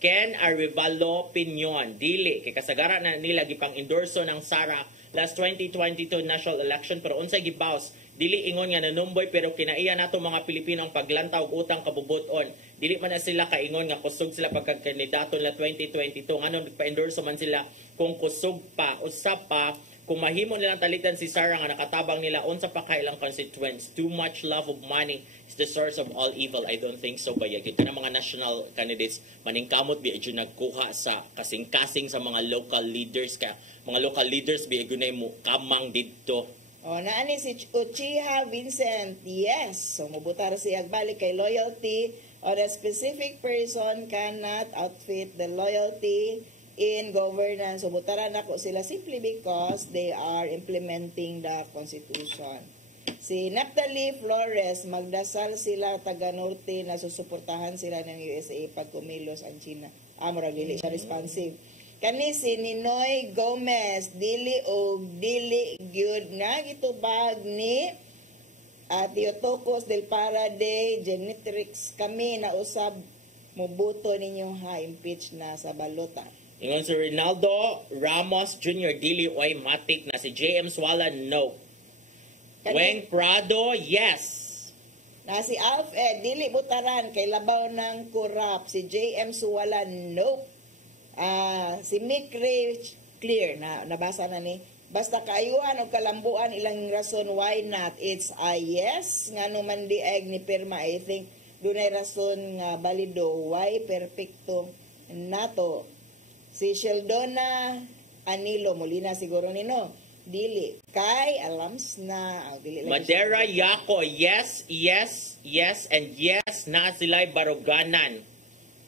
Ken Arevalo Pinyon, dili kay kasagaran na nila gipang endorso ng Sara last 2022 national election pero unsay gibaws dili ingon nga nanumboy pero kinaiya nato mga Pilipino ang paglantaw og utang kabubuton. Dili man na sila kaingon nga kusog sila pagkakandidato la 2022 nganon nagpa-endorso man sila kung kusog pa usap pa kung mahimo nilang talitan si Sara nga nakatabang nila unsa pa kailang constituents. Too much love of money is the source of all evil. I don't think so. Bayag ito na mga national candidates maningkamot bi adyo nagkuha sa kasing-kasing sa mga local leaders ka mga local leaders bi agunay mo kamang didto. O, naani si Uchiha Vincent, yes. So, mubutar siya balik kay loyalty or a specific person cannot outfit the loyalty in governance. So, butaran ako sila simply because they are implementing the Constitution. Si Naphtali Flores, magdasal sila taga-norte na susuportahan sila ng USA pag kumilos ang China. Murag dili siya responsive. Kani si Ninoy Gomez, dili gyud nga gitubag ni Theotokos del Paraday, Genetrix kami na usab mubuto ninyo ha impeach na sa balota. Ingon si Rinaldo Ramos Jr. dili oy matik na si JM Swala no. Weng Prado yes. Na si Alf Ed, dili butaran kay labaw ng kurap. Si JM Suwala no. Si Mick Ray clear na nabasa na ni basta kaayuhan o kalambuan ilang rason why not it's a yes nga naman di eg ni pirma. I think dunay rason nga balido why perfecto nato. Si Sheldona Anilo Molina siguro nino dili kay alams na dili Madera Yako yes and yes na sila'y baruganan.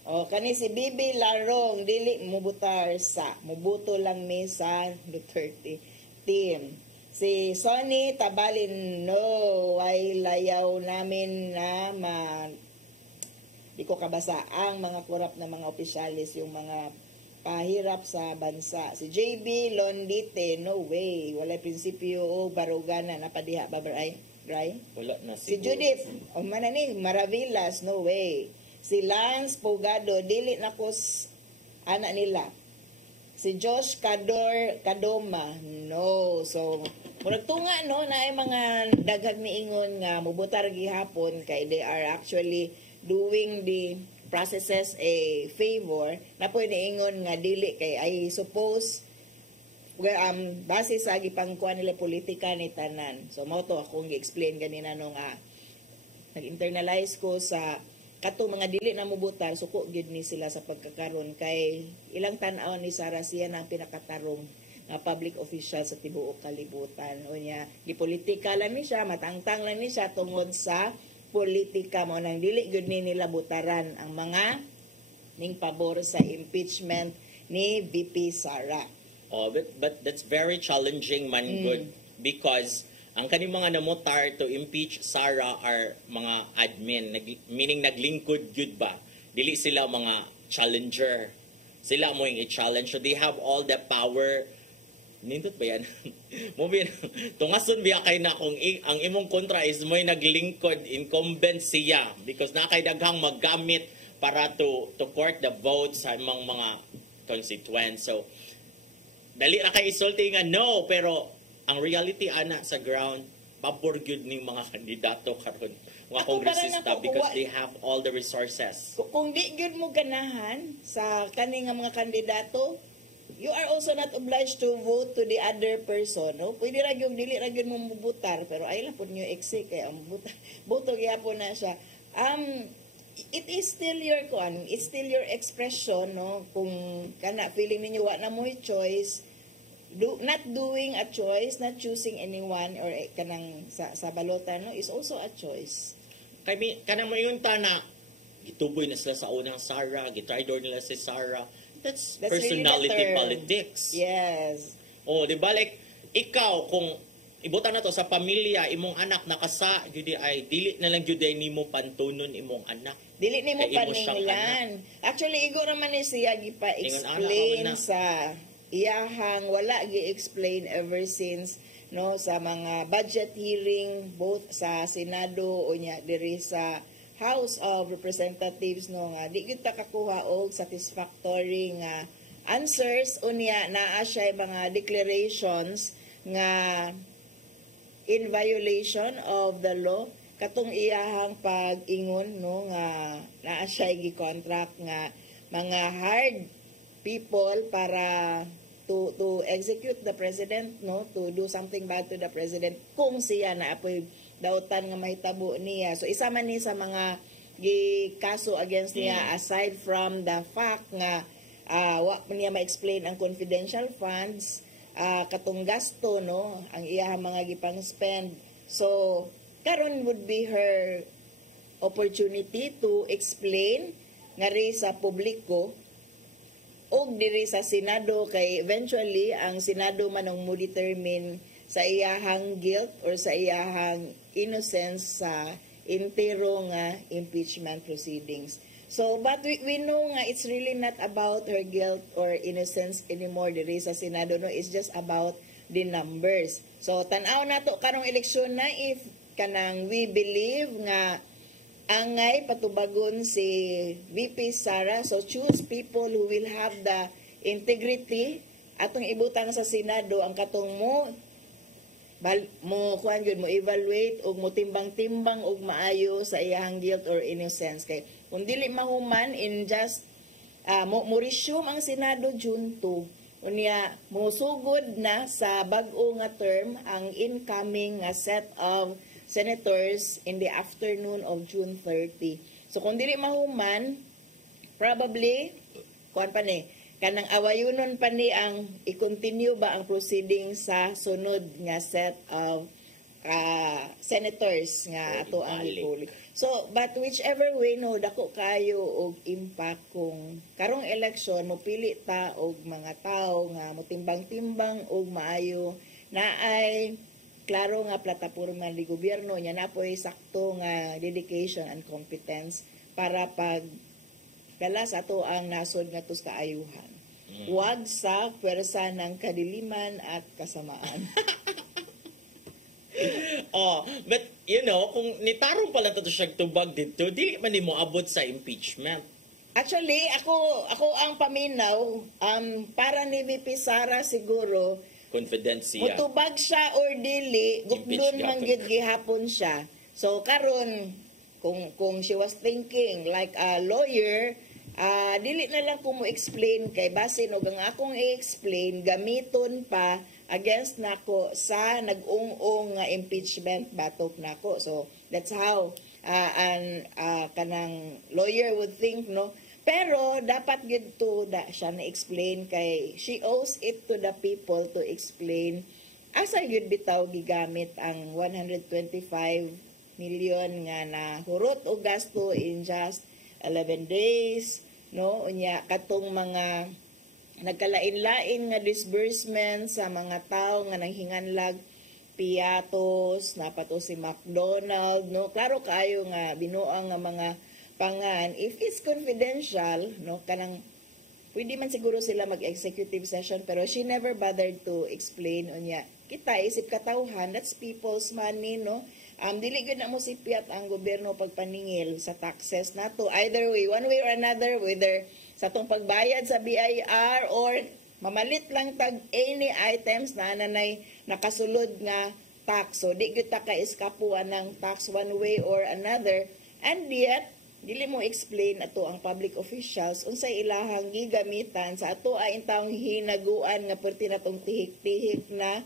O kani si Bibi Larong dili mubutar sa mubuto lang mi sa Duterte team. Si Sonny Tabalin no ay layaw namin na di ko kabasa ang mga korap na mga opisyalis yung mga pahirap sa bansa. Si JB Londite no way wala prinsipyo o barugana napadiha ba right? Wala na Si siguro. Judith o manani Maravillas no way. Si Lance Pogado, dili na ko anak nila. Si Josh Kadoma, no. So, murag tunga, no, na ay mga daghag niingon nga mubutar gihapon kay they are actually doing the processes a favor na pwede ingon nga dili kay I suppose base sa gipangkuan nila politika ni tanan. So, mo to akong gi-explain ganina no nga nag-internalize ko sa kato mga dili na mubutar suko gyud ni sila sa pagkakaron kay ilang tan-aw ni Sara siya na ang pinakatarong nga public official sa tibuok kalibutan unya gipolitika lang ni siya matangtang lang ni siya tungod sa politika mo nang dili gyud ni nila butaran ang mga ning pabor sa impeachment ni VP Sara. Oh, but that's very challenging man good because ang kaning mga namutar to impeach Sara are mga admin, meaning naglingkod yun ba? Dili sila mga challenger. Sila mo yung i-challenge. So they have all the power. Nindot ba yan? Tungason biya kay na kung ang imong kontra is mo'y naglingkod, incumbent siya because nakay daghang maggamit para to court the votes sa imong mga constituents. So, dali na kay isulti nga no, pero ang reality ana sa ground pabor gyud ning mga kandidato karon mga kongresista because they have all the resources. Kung di gyud mo ganahan sa kani nga mga kandidato, you are also not obliged to vote to the other person, no? Pwede ra gyud dili ra gyud mo mubutar pero ay lang pud nyo exit kay ang butar boto gyapon na siya. It is still your it's still your expression, no? Kung kana feeling ninyo wa na mo choice, not doing a choice, not choosing anyone or kanang sa balota no is also a choice. Kay kanang mayunta na gituboy na sila sa unang Sara, gitridor nila si Sara, That's really personality the term. politics. Yes. Oh, di ba, like, ikaw, kung ibutan na to sa pamilya, imong anak nakasa, judi ay, dili na lang judi ay nimo pantunon imong anak. Dili ni mo Kay imo siyang paninglan. Actually, igo naman ni siya Ingon, gipa-explain anak, sa iyahang wala gi-explain ever since no sa mga budget hearing both sa Senado o nya diri sa House of Representatives no nga di gyud ta kakuha og satisfactory nga answers unya naa siya mga declarations nga in violation of the law katong iyahang pag-ingon no nga naa siya gi-contract nga mga hard people para to execute the president no to do something bad to the president kung siya na apoy dautan nga mahitabo niya. So isa man ni sa mga gikaso against niya aside from the fact nga wa niya ma-explain ang confidential funds katong gasto no ang iya mga gipang spend. So karon would be her opportunity to explain nga ri sa publiko og diri sa Senado kay eventually ang Senado man ang mo determine sa iyahang guilt or sa iyahang innocence sa intero nga impeachment proceedings. So but we know nga it's really not about her guilt or innocence anymore diri sa Senado no, it's just about the numbers. So tan-aw nato karong eleksyon na if kanang we believe nga angay patubagon si VP Sara. So choose people who will have the integrity atong ibutang sa Senado ang katong mo kuan gyud mo evaluate og mo timbang-timbang og maayo sa iyang guilt or innocence kay kung dili mahuman in just mo resume ang Senado June 2 unya mo sugod na sa bag-o nga term ang incoming nga set of senators in the afternoon of June 30. So kung dili mahuman, probably, kuan pa ni, kanang awayunon pa ni ang i-continue ba ang proceeding sa sunod nga set of senators nga ato ang ipuli. So, but whichever way, no, dako kayo og impact kung karong eleksyon, mo pili ta og mga tao nga mo timbang-timbang og maayo na ay klaro nga plataporma ni gobyerno nya napoy sakto nga dedication and competence para pag dala sa ato ang nasod nga tus kaayuhan. Huwag sa pwersa ng kadiliman at kasamaan. But you know, kung nitarong pala to siya tubag dito, dili man nimo abot sa impeachment. Actually, ako ang paminaw para ni VP Sara siguro Confidential. mutubag siya or dili, gukdon man gyud gihapon siya. So karon kung she was thinking like a lawyer, dili na lang ko mo explain kay basin og ang akong i-explain gamiton pa against nako sa nag-ung-ung nga impeachment batok nako. So that's how kanang lawyer would think no. Pero dapat gid to siya na explain kay she owes it to the people to explain asa gyud bitaw gigamit ang 125 million nga na hurot o gasto in just 11 days no unya katong mga nagkalain-lain nga disbursement sa mga tao nga nanghinganlag piatos napato si McDonald no klaro kaayo nga binuang nga mga pangan if it's confidential no kanang pwede man siguro sila mag-executive session pero she never bothered to explain unya kita isip katawhan that's people's money no dili gyud na mo sipiat ang gobyerno pagpaningil sa taxes nato either way one way or another whether sa tong pagbayad sa BIR or mamalit lang tag any items na nanay nakasulod nga tax so di gyud ta ka eskapuan ng tax one way or another and yet dili mo explain ato ang public officials unsay ilahang gigamitan sa ato ay intawong hinaguan nga perti natong tihik-tihik na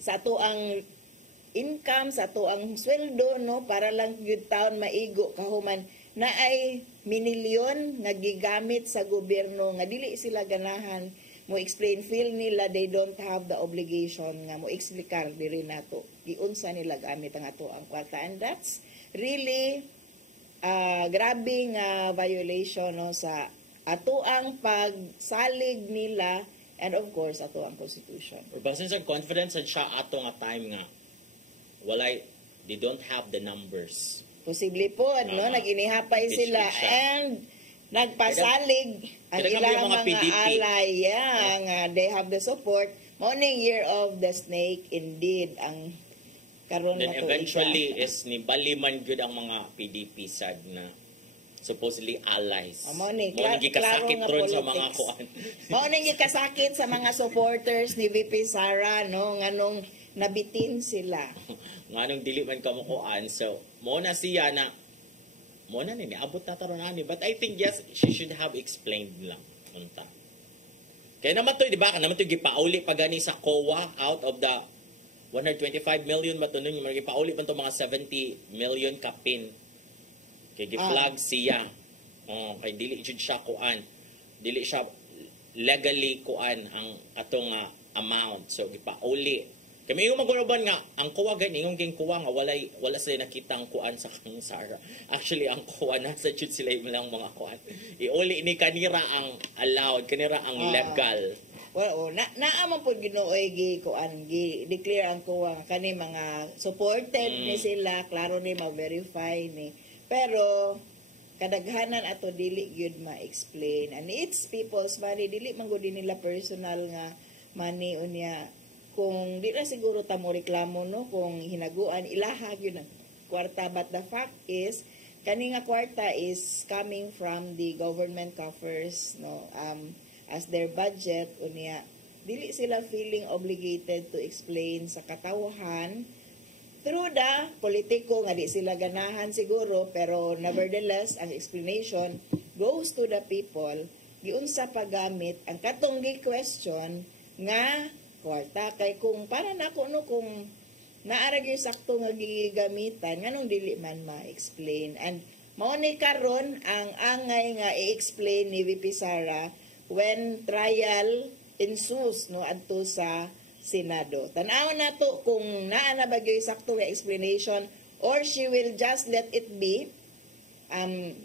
sa ato ang income sa ato ang sweldo no para lang gyud taon maigo kahuman na ay minilyon nga gigamit sa gobyerno nga dili sila ganahan mo explain feel nila they don't have the obligation nga mo explicar diri nato giunsa nila gamit ang ato ang kwarta and that's really grabe nga violation no sa ato ang pagsalig nila, and of course, ato ang constitution. Or basta sa confidence at siya ato nga time nga, they don't have the numbers. Posible po, no? Nag-inihapay Impeach sila siya. and nagpasalig ang Kaya ilang mga mga PDP. alay. Nga they have the support. Morning year of the snake, indeed, ang karon Then na to eventually is ni baliman gyud ang mga PDP sad na supposedly allies. Mao ni gikasakit ron sa mga politics. kuan. Mao ning gikasakit sa mga supporters ni VP Sara, no, nganong nabitin sila. Nganong dili man kamo kuan. So mo na siya na mo na ni abot na taron ani, but I think yes she should have explained lang unta. Kaya naman to, di ba? Naman to gipauli pa gani sa COA out of the 125 million matunon yung gipauli pa to mga 70 million kapin. Kay gi-flag siya. Kay dili jud siya kuan. Dili siya legally kuan ang atong amount. So gipauli. Kay may maguraban nga ang COA gani yung ging COA nga wala sila nakitang kuan sa kang Sara. Actually ang COA nasa jud sila lang mga kuan. Iuli ni kanira ang allowed, kanira ang legal. Well, naamang po Ginooy declare ang kuwa kani mga supported ni sila, klaro ni ma-verify ni. Pero kadaghanan ato dili gyud ma-explain, and it's people's money, dili man gud nila personal nga money unya. Kung di na siguro ta mo reklamo, no, kung hinaguan ilaha gyud ang kwarta, but the fact is kani nga kwarta is coming from the government coffers, no, as their budget unya dili sila feeling obligated to explain sa katawhan through the politiko nga di sila ganahan siguro, pero nevertheless ang explanation goes to the people giunsa paggamit ang katong gi-question nga kwarta. Kay kung para nako no, kung naara gyud sakto nga gigamitan nganong dili man ma-explain, and mao ni karon ang angay nga i-explain ni VP Sara when trial ensues, no, adto sa Senado. Tan-aw na to kung naa na ba gyud sakto nga explanation or she will just let it be,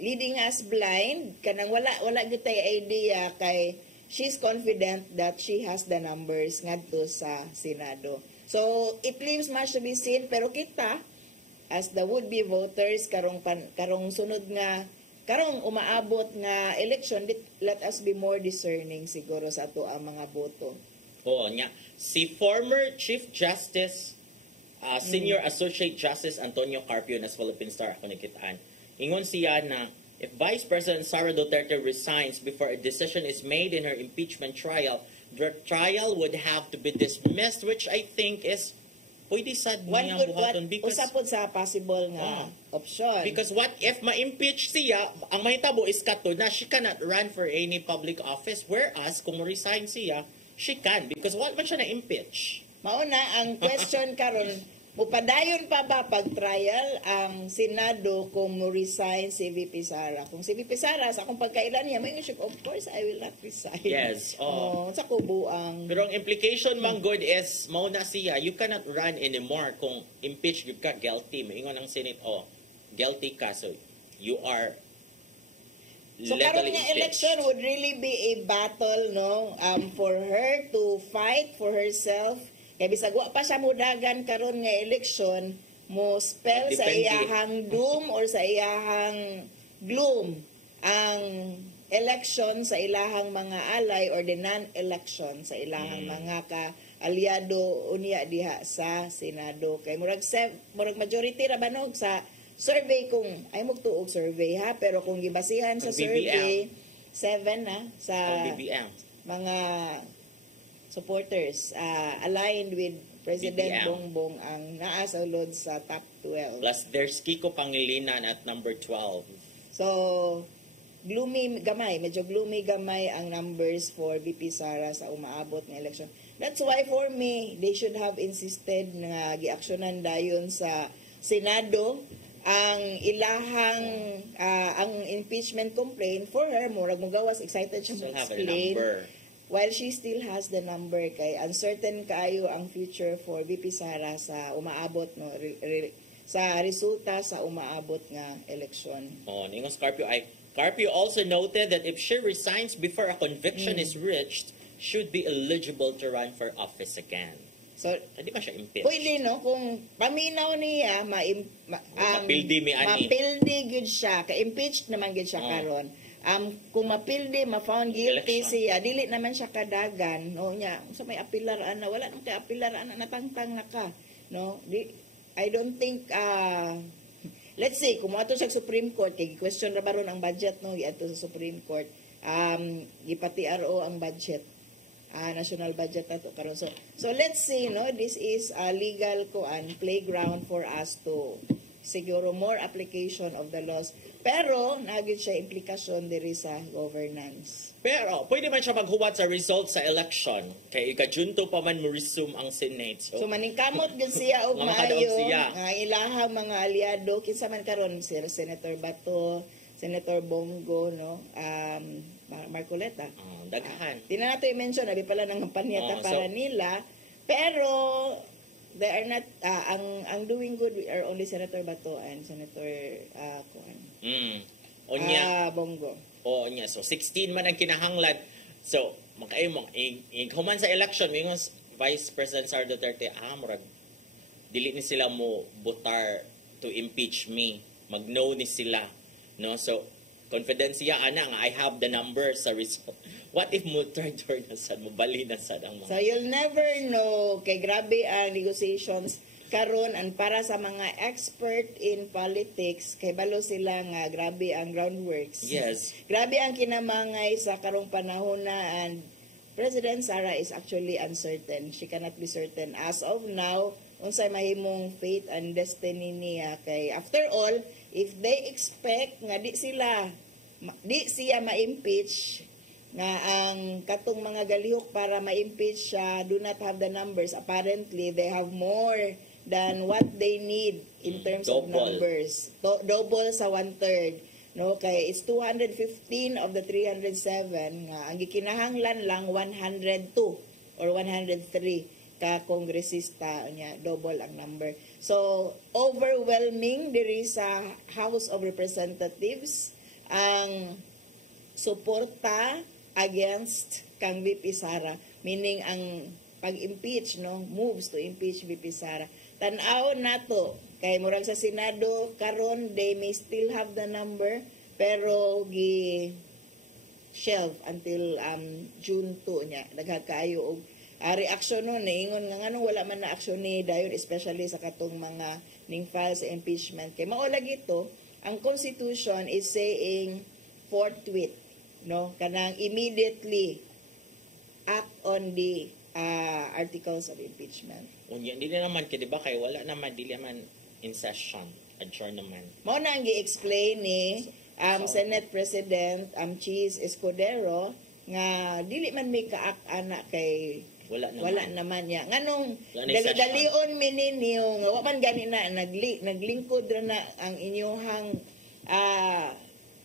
leading us blind kanang wala gyud tay idea, kay she's confident that she has the numbers ngadto sa Senado. So it leaves much to be seen, pero kita as the would-be voters karong sunod nga karong umaabot nga election, let us be more discerning siguro sa ato ang mga boto. Oo nya. Si former Chief Justice, Senior Associate Justice Antonio Carpio nas Philippine Star ako nakitaan. Ingon siya na if Vice President Sara Duterte resigns before a decision is made in her impeachment trial, the trial would have to be dismissed, which I think is pwede sad niyang buhaton because usapod sa possible nga option. Because what if ma-impeach siya, ang mahitabo is kato na she cannot run for any public office, whereas kung resign siya, she can because what man siya na-impeach. Mauna ang question karon, mupadayon pa ba pag-trial ang Senado kung mo-resign si VP Sara? Kung si VP Sara, sa akong pagkailan niya, may siya, of course, I will not resign. Yes. Sa kubuang. Pero ang implication man good is, mauna siya, you cannot run anymore kung impeach you ka, guilty. Maingon ang Senate, guilty ka, so you are So legally karon nga impeached. election would really be a battle, no, for her to fight for herself. Kaya bisag wa pa siya mudagan karon nga election, mo spell sa Depende. iyahang doom or sa iyahang gloom ang election sa ilahang mga alay or the non-election sa ilahang mga ka-aliado unya diha sa Senado. Kay murag majority ra banog sa survey, kung ay magtuog survey ha, pero kung gibasihan sa Ang BBM. survey 7 na sa BBM. mga supporters aligned with President BBM. Bongbong ang naa sa ulod sa top 12. Plus, there's Kiko Pangilinan at number 12. So, medyo gloomy gamay ang numbers for VP Sara sa umaabot ng election. That's why for me, they should have insisted na giaksyonan dayon sa Senado ang ilahang ang impeachment complaint for her. Murag mo gawas, excited siya Still have a explain. number. While she still has the number, kay uncertain kaayo ang future for VP Sara sa umaabot, sa resulta sa umaabot nga eleksyon. Ningon Scorpio ay Carpio also noted that if she resigns before a conviction is reached, should be eligible to run for office again. So, Hindi ba siya impeached? pwede no kung paminaw niya Mapildi mi ani. mapildi gyud siya, ka-impeached naman gyud siya karon. Kung mapildi, ma-found guilty Election. siya, dili naman siya kadagan, no nya. Sa may apilaraan na wala nang kay apilaraan na natangtang na ka, no. I don't think let's say kung moadto sa Supreme Court kay question ra baron ang budget no giadto sa Supreme Court. Gipati RO ang budget. National budget ato karon. So let's say no this is a legal playground for us to siguro more application of the laws. Pero nagid siya implikasyon diri sa governance. Pero, pwede man siya maghuwat sa results sa election. Kay ikajunto pa man mo resume ang Senate. So maningkamot gid siya og Nga makadaog maayo siya. nga ilahang mga aliado kinsa man karon si Senator Bato, Senator Bongo, no, Marcoleta. Daghan. Di na nato i-mention, abi pala ng kampanyata So, para nila. Pero, they are not, ang doing good are only Senator Bato and Senator Onya. Bongo. O niya. So, 16 man ang kinahanglan. So, makaimong, human sa election, may Vice President Sara Duterte, murag, dili ni sila mo butar to impeach me. Mag-no ni sila. No? So, confidence siya, nga, I have the numbers sa result. What if mo turn na sad, mo bali na sad ang mga... So, you'll never know, kay grabe ang negotiations karon and para sa mga expert in politics, kay balo sila nga grabe ang groundworks. Yes. Grabe ang kinamangay sa karong panahon na and President Sara is actually uncertain. She cannot be certain. As of now, unsay mahimong fate and destiny niya. Kay after all, if they expect nga di siya ma-impeach, nga ang katong mga galihok para ma-impeach siya do not have the numbers. Apparently, they have more than what they need in terms of numbers. Double sa 1/3. No, kay it's 215 of the 307 nga ang gikinahanglan lang 102 or 103 ka kongresista nya, double ang number. So overwhelming diri sa House of Representatives ang suporta against kang VP Sara, meaning ang pag-impeach, no, moves to impeach VP Sara. Tan-aw nato kay murag sa Senado karon they may still have the number pero gi shelve until June 2 nya daghang kaayo og reaksyon no niingon nga nganong wala man na aksyon ni dayon especially sa katong mga ning file sa impeachment kay mao lagi to ang constitution is saying forthwith, no, kanang immediately act on the articles of impeachment. Unya, hindi naman, di ba, kay wala naman, dili naman in session, adjourn naman. Mao na ang gi-explain ni Senate President Cheese Escudero nga dili man may kaak ana kay wala naman ya. Nganong dali-dalion mininyo nga wa man gani na naglingkod ra na ang inyong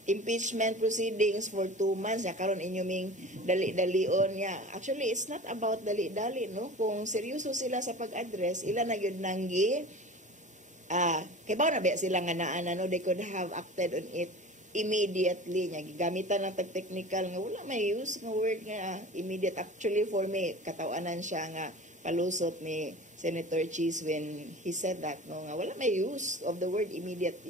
impeachment proceedings for 2 months ya karon inyo ming dali-dalion ya. Actually it's not about dali-dali, no, kung seryoso sila sa pag-address ila na gyud nanggi kay bawo na ba sila nga naa no, they could have acted on it immediately nya gigamitan ng technical nga wala may use nga word nga immediate. Actually for me katawanan siya nga palusot ni Senator Cheese when he said that, no, nga wala may use of the word immediate.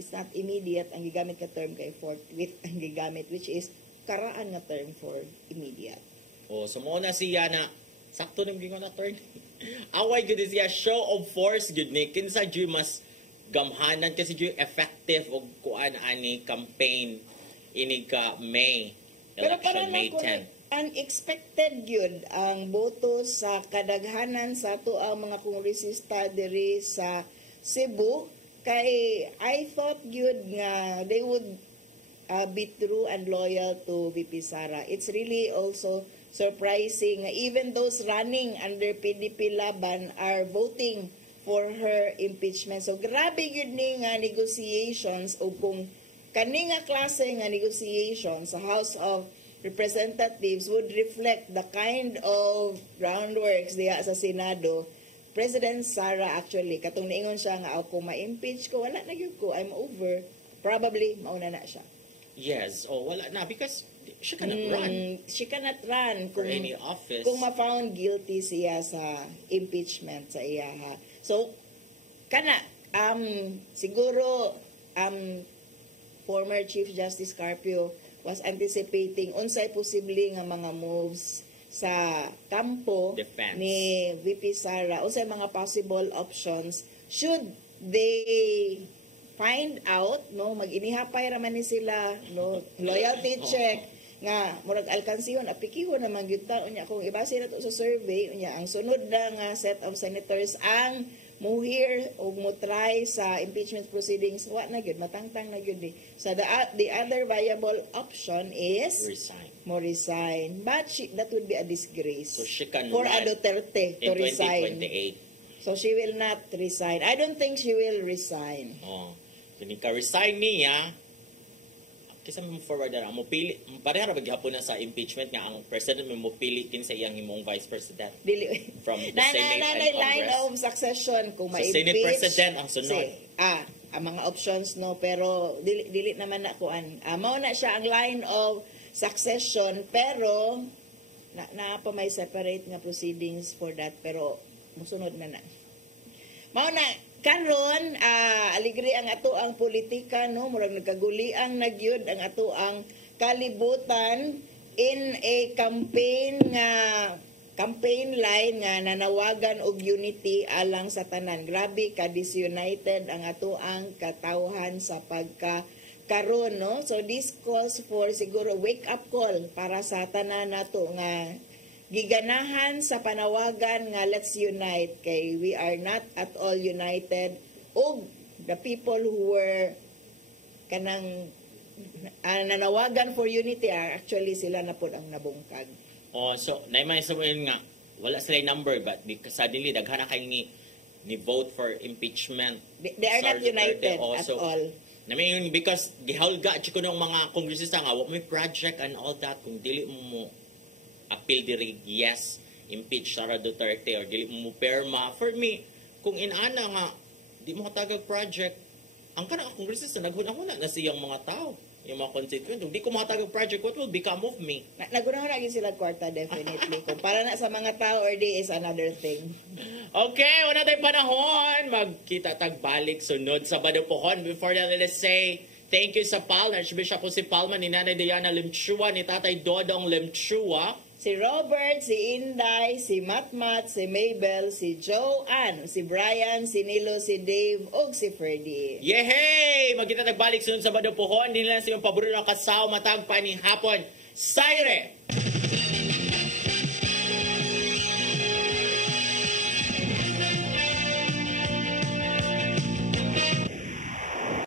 It's not immediate ang gigamit ka term kay forthwith ang gigamit, which is karaan nga term for immediate. So mo na siya na sakto ning gingon na term. Away gud siya show of force gud ni kinsa jud mas gamhanan kasi jud effective og kuan ani campaign ini ka May election May 10. Unexpected yun ang boto sa kadaghanan sa ato ang mga kongresista diri sa Cebu. Kay I thought yun nga they would be true and loyal to VP Sara. It's really also surprising even those running under PDP Laban are voting for her impeachment. So grabe yun ni nga negotiations o kung kani nga klase nga negotiations sa House of Representatives would reflect the kind of groundworks diya sa Senado. President Sara actually, katong niingon siya nga, kung ma-impeach ko, wala na yun ko, I'm over. Probably, mauna na siya. Yes. Oh, wala na because she cannot run She cannot run for any office. kung ma-found guilty siya sa impeachment sa iya ha. So kana siguro former Chief Justice Carpio was anticipating unsay posible nga mga moves sa kampo Defense. ni VP Sara, unsay mga possible options should they find out, no, mag-inihapay raman ni sila, no, loyalty check nga murag alkansihon apikihon naman gyud ta unya kung ibase nato sa survey unya ang sunod na nga set of senators ang muhir o mutry sa impeachment proceedings wa na gyud matangtang na gyud so the other viable option is resign. But that would be a disgrace So she can for run a Duterte to in resign. 2028. So she will not resign. I don't think she will resign. Oh. Kini ka resign niya. Kisa mo forward na mo pili pareha ra bagyapon na sa impeachment nga ang president mo pili kin sa iyang himong vice president Dili from the Senate and line Congress. of succession kung So, ma-impeach. Senate President ang sunod. Ang mga options no pero dili naman na kuan. Mao na siya ang line of succession pero na pa may separate nga proceedings for that pero musunod man na. Mao na karon aligri ang ato ang politika no murag nagkaguliang nagyud ang ato ang kalibutan in a campaign line nga nanawagan og unity alang sa tanan. Grabe ka disunited ang ato ang katawhan sa pagkakaron no. So this calls for siguro wake up call para sa tanan nato nga giganahan sa panawagan nga let's unite kay we are not at all united og the people who were kanang nanawagan for unity actually sila na pud ang nabungkag. Oh, so naimay sabihin nga wala sila number but because suddenly daghan na kay ni vote for impeachment. They are not united at all. I mean, because gihalga ko ng mga kongresista nga wa may project and all that kung dili mo appeal diri yes impeach Sara Duterte or dili mo perma for me kung inana nga di mo katagag project ang kanang kongresista naghuna-huna na siyang mga tao yung mga constituent di ko makatagag project what will become of me Naghuna-huna gyud sila kwarta definitely kung para na sa mga tao or di is another thing. Okay, wala tayong panahon. Magkita tagbalik sunod sa Badupuhon. Before that, let's say thank you sa PAL. Archbishop po si Palma, ni Nanay Diana Limchua, ni Tatay Dodong Limchua. Si Robert, si Inday, si Matmat, si Mabel, si Joanne, si Brian, si Nilo, si Dave, ug si Ferdy. Yehey! Magkita tagbalik sunod sa Badupuhon. Hindi na sa iyong paborito ng kasaw matagpa ni hapon. Sayre!